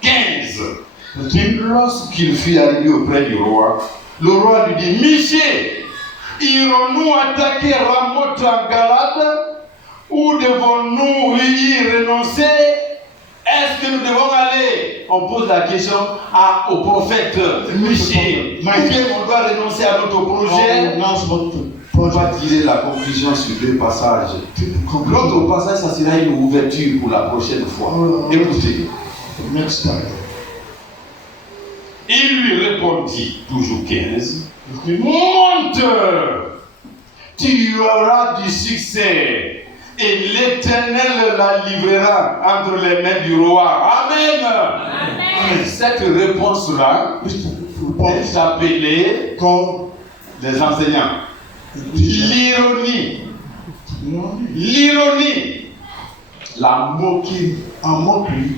15. The king, Lorsqu'il fut arrivé auprès du roi, le roi lui dit, Michée, irons-nous attaquer Ramoth en Galade ou devons-nous y renoncer? Est-ce que nous devons aller? On pose la question au prophèète Michée. Ou bien on doit renoncer à notre projet? announce what the On va project tirer la conclusion sur 2 passages. L'autre passage, ça sera une ouverture pour la prochaine fois. Écoutez. next time. Il lui répondit, toujours 15, The king, monte, tu auras du succès et l'Éternel la livrera entre les mains du roi. Amen. Amen. Cette réponse-là this est report appelée called les enseignants the teacher. l'ironie. You know, L'ironie, la moquerie, a mockery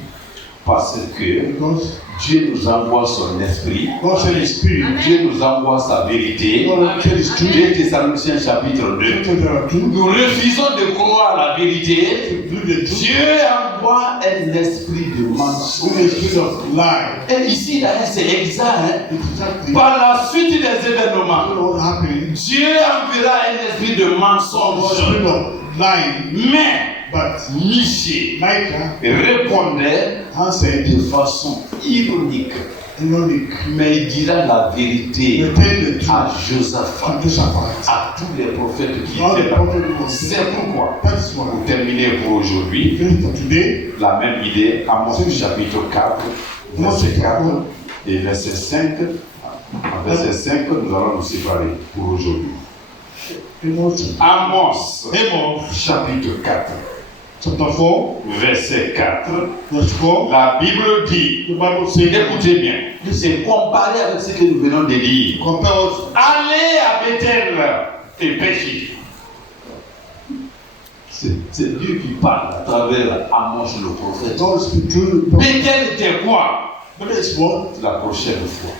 parce que because Dieu nous envoie son esprit, God said His Spirit. Dieu nous envoie sa vérité. God said His truth. 2 Thessaloniciens chapitre 2. There are truth. Nous refusons de croire la vérité. To do the truth. Dieu envoie un esprit de With the mensonge. spirit of lie. Et ici, d'ailleurs, c'est exact. Hein? Exactly Par la suite des événements, what happened. Dieu enverra un esprit de God mensonge. spirit of lying. Mais But Michée Micah répondait answered de façon ironique. ironic. Mais il dira la vérité They tell the à truth Josaphat, to Josaphat. à tous les prophètes qui All étaient the là. prophets was C'est pourquoi, That's why. pour terminer pour aujourd'hui, Finish for today. la même idée, Amos chapitre 4, verset 4 et verset 5. En verset 5, nous allons nous séparer pour aujourd'hui. Amos Amos Amos chapitre 4, chapter 4, verset 4. verse 4. La Bible dit, The Bible says, écoutez bien, c'est comparé avec ce que nous venons de lire. compare us. Allez à Bethel et péchez. C'est Dieu qui parle à travers Amos le prophète. God speak through the prophet. Bethel était quoi? But it's what? La prochaine fois.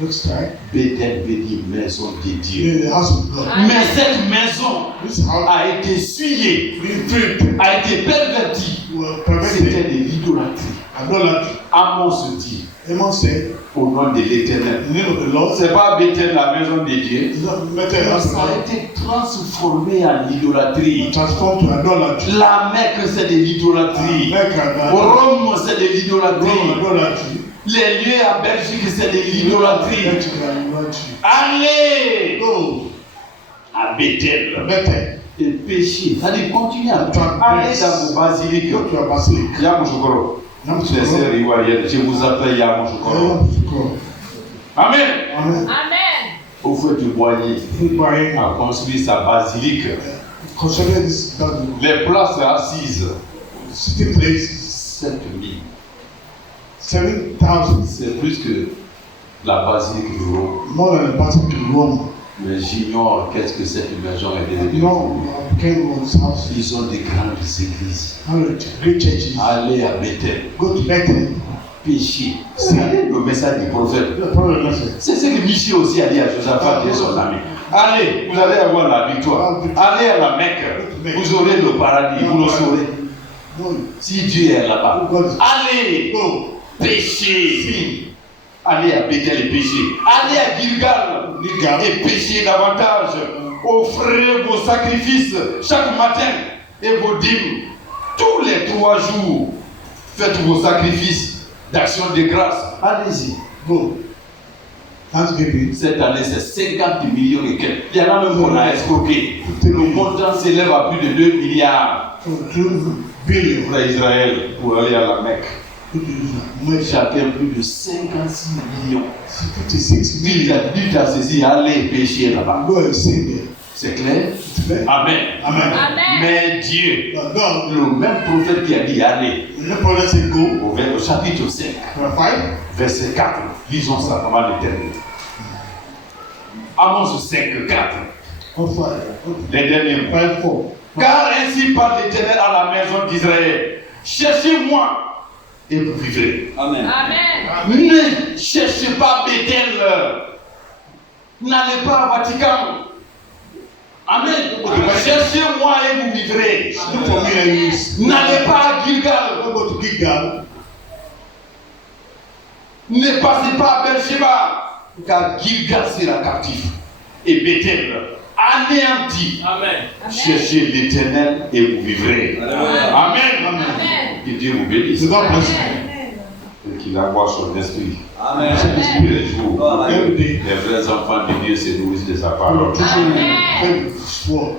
Next time. Bethel veut dire maison de Dieu. In the house of God. Mais cette maison This house a été souillée, being filled a été pervertie. were C'était perverted. de l'idolâtrie. Idolatry. Amos dit Amos said, au nom de l'Éternel. in the name of the Lord, C'est pas Bethel la maison de Dieu. is not better than Ça a été transformé en idolâtrie. transformed to idolatry. La Mecque c'est de l'idolâtrie. Mecca, Rome c'est de Rome, l'idolâtrie. idolatry. Les lieux à Belgique c'est de l'idolâtrie. Idolatry. Allez Go, à Bethel better. et péchez. Ça dit continuez à aller dans vos basiliques. Go to a basilic. Yamoussoukro. Nam Les sœurs ivoiriennes, je vous appelle Yamoussoukro. Amen. Amen. Amen. Au feu du Boyer Everybody a construit sa basilique. consider this garden. Les places assises city place, 7000. 7,000. C'est plus que la basilique de Rome. More than the Basilica of Rome. Mais j'ignore qu'est-ce que cette maison est devenue. No, King Rome's house. Ils ont des grandes églises. 100 great churches. Allez à Bethel. Go to Bethel. Péché. C'est le message du prophète. The prophet message. C'est ce que Michel aussi a dit à Josaphat et son ami. Allez, vous allez avoir la victoire. Allez à la Mecque. Vous aurez le paradis. Vous le saurez. No. Si Dieu est là-bas. God. Allez, Go. péchez. Allez à Bethel et péchez. Allez à Gilgal et péchez davantage. Offrez vos sacrifices chaque matin et vos dîmes. Tous les 3 jours, faites vos sacrifices d'action de grâce. Allez-y. Go. Thanksgiving. Cette année, c'est 50 millions et quelques. Il y en a même qu'on a escroqué. Le montant s'élève à plus de 2 milliards So 2 billion. pour Israël pour aller à la Mecque. Much. Chacun plus de 56 millions. 56 Il million. a dit à ceci, allez pécher là-bas. Go and sing there. C'est clair? Amen. Amen. Amen. Amen. Mais Dieu, But God, le même prophète qui a dit allez, the prophet said go. au chapitre 5, Number 5. verset 4, lisons ça avant de terminer. Amos 5, 4, Or 5. les derniers mots. 5, 4. Car ainsi parle l'Éternel à la maison d'Israël. Cherchez-moi et vous vivrez. Amen. Amen. Ne cherchez pas Bethel. N'allez pas à Vatican. Amen. Cherchez-moi et vous vivrez. Look for me and you. N'allez pas à Gilgal. Don't go to Gilgal. Ne passez pas à Beersheba. Car Gilgal sera captif. Et Bethel anéanti. Amen. Cherchez l'Éternel et vous vivrez. Alléluia. Amen. Amen. Que Dieu vous bénisse. So God bless you. Et qu'il envoie son esprit. Amen. Tous les jours. Every day. Les vrais enfants de Dieu se nourrissent de sa parole. Teaching and faith, sword.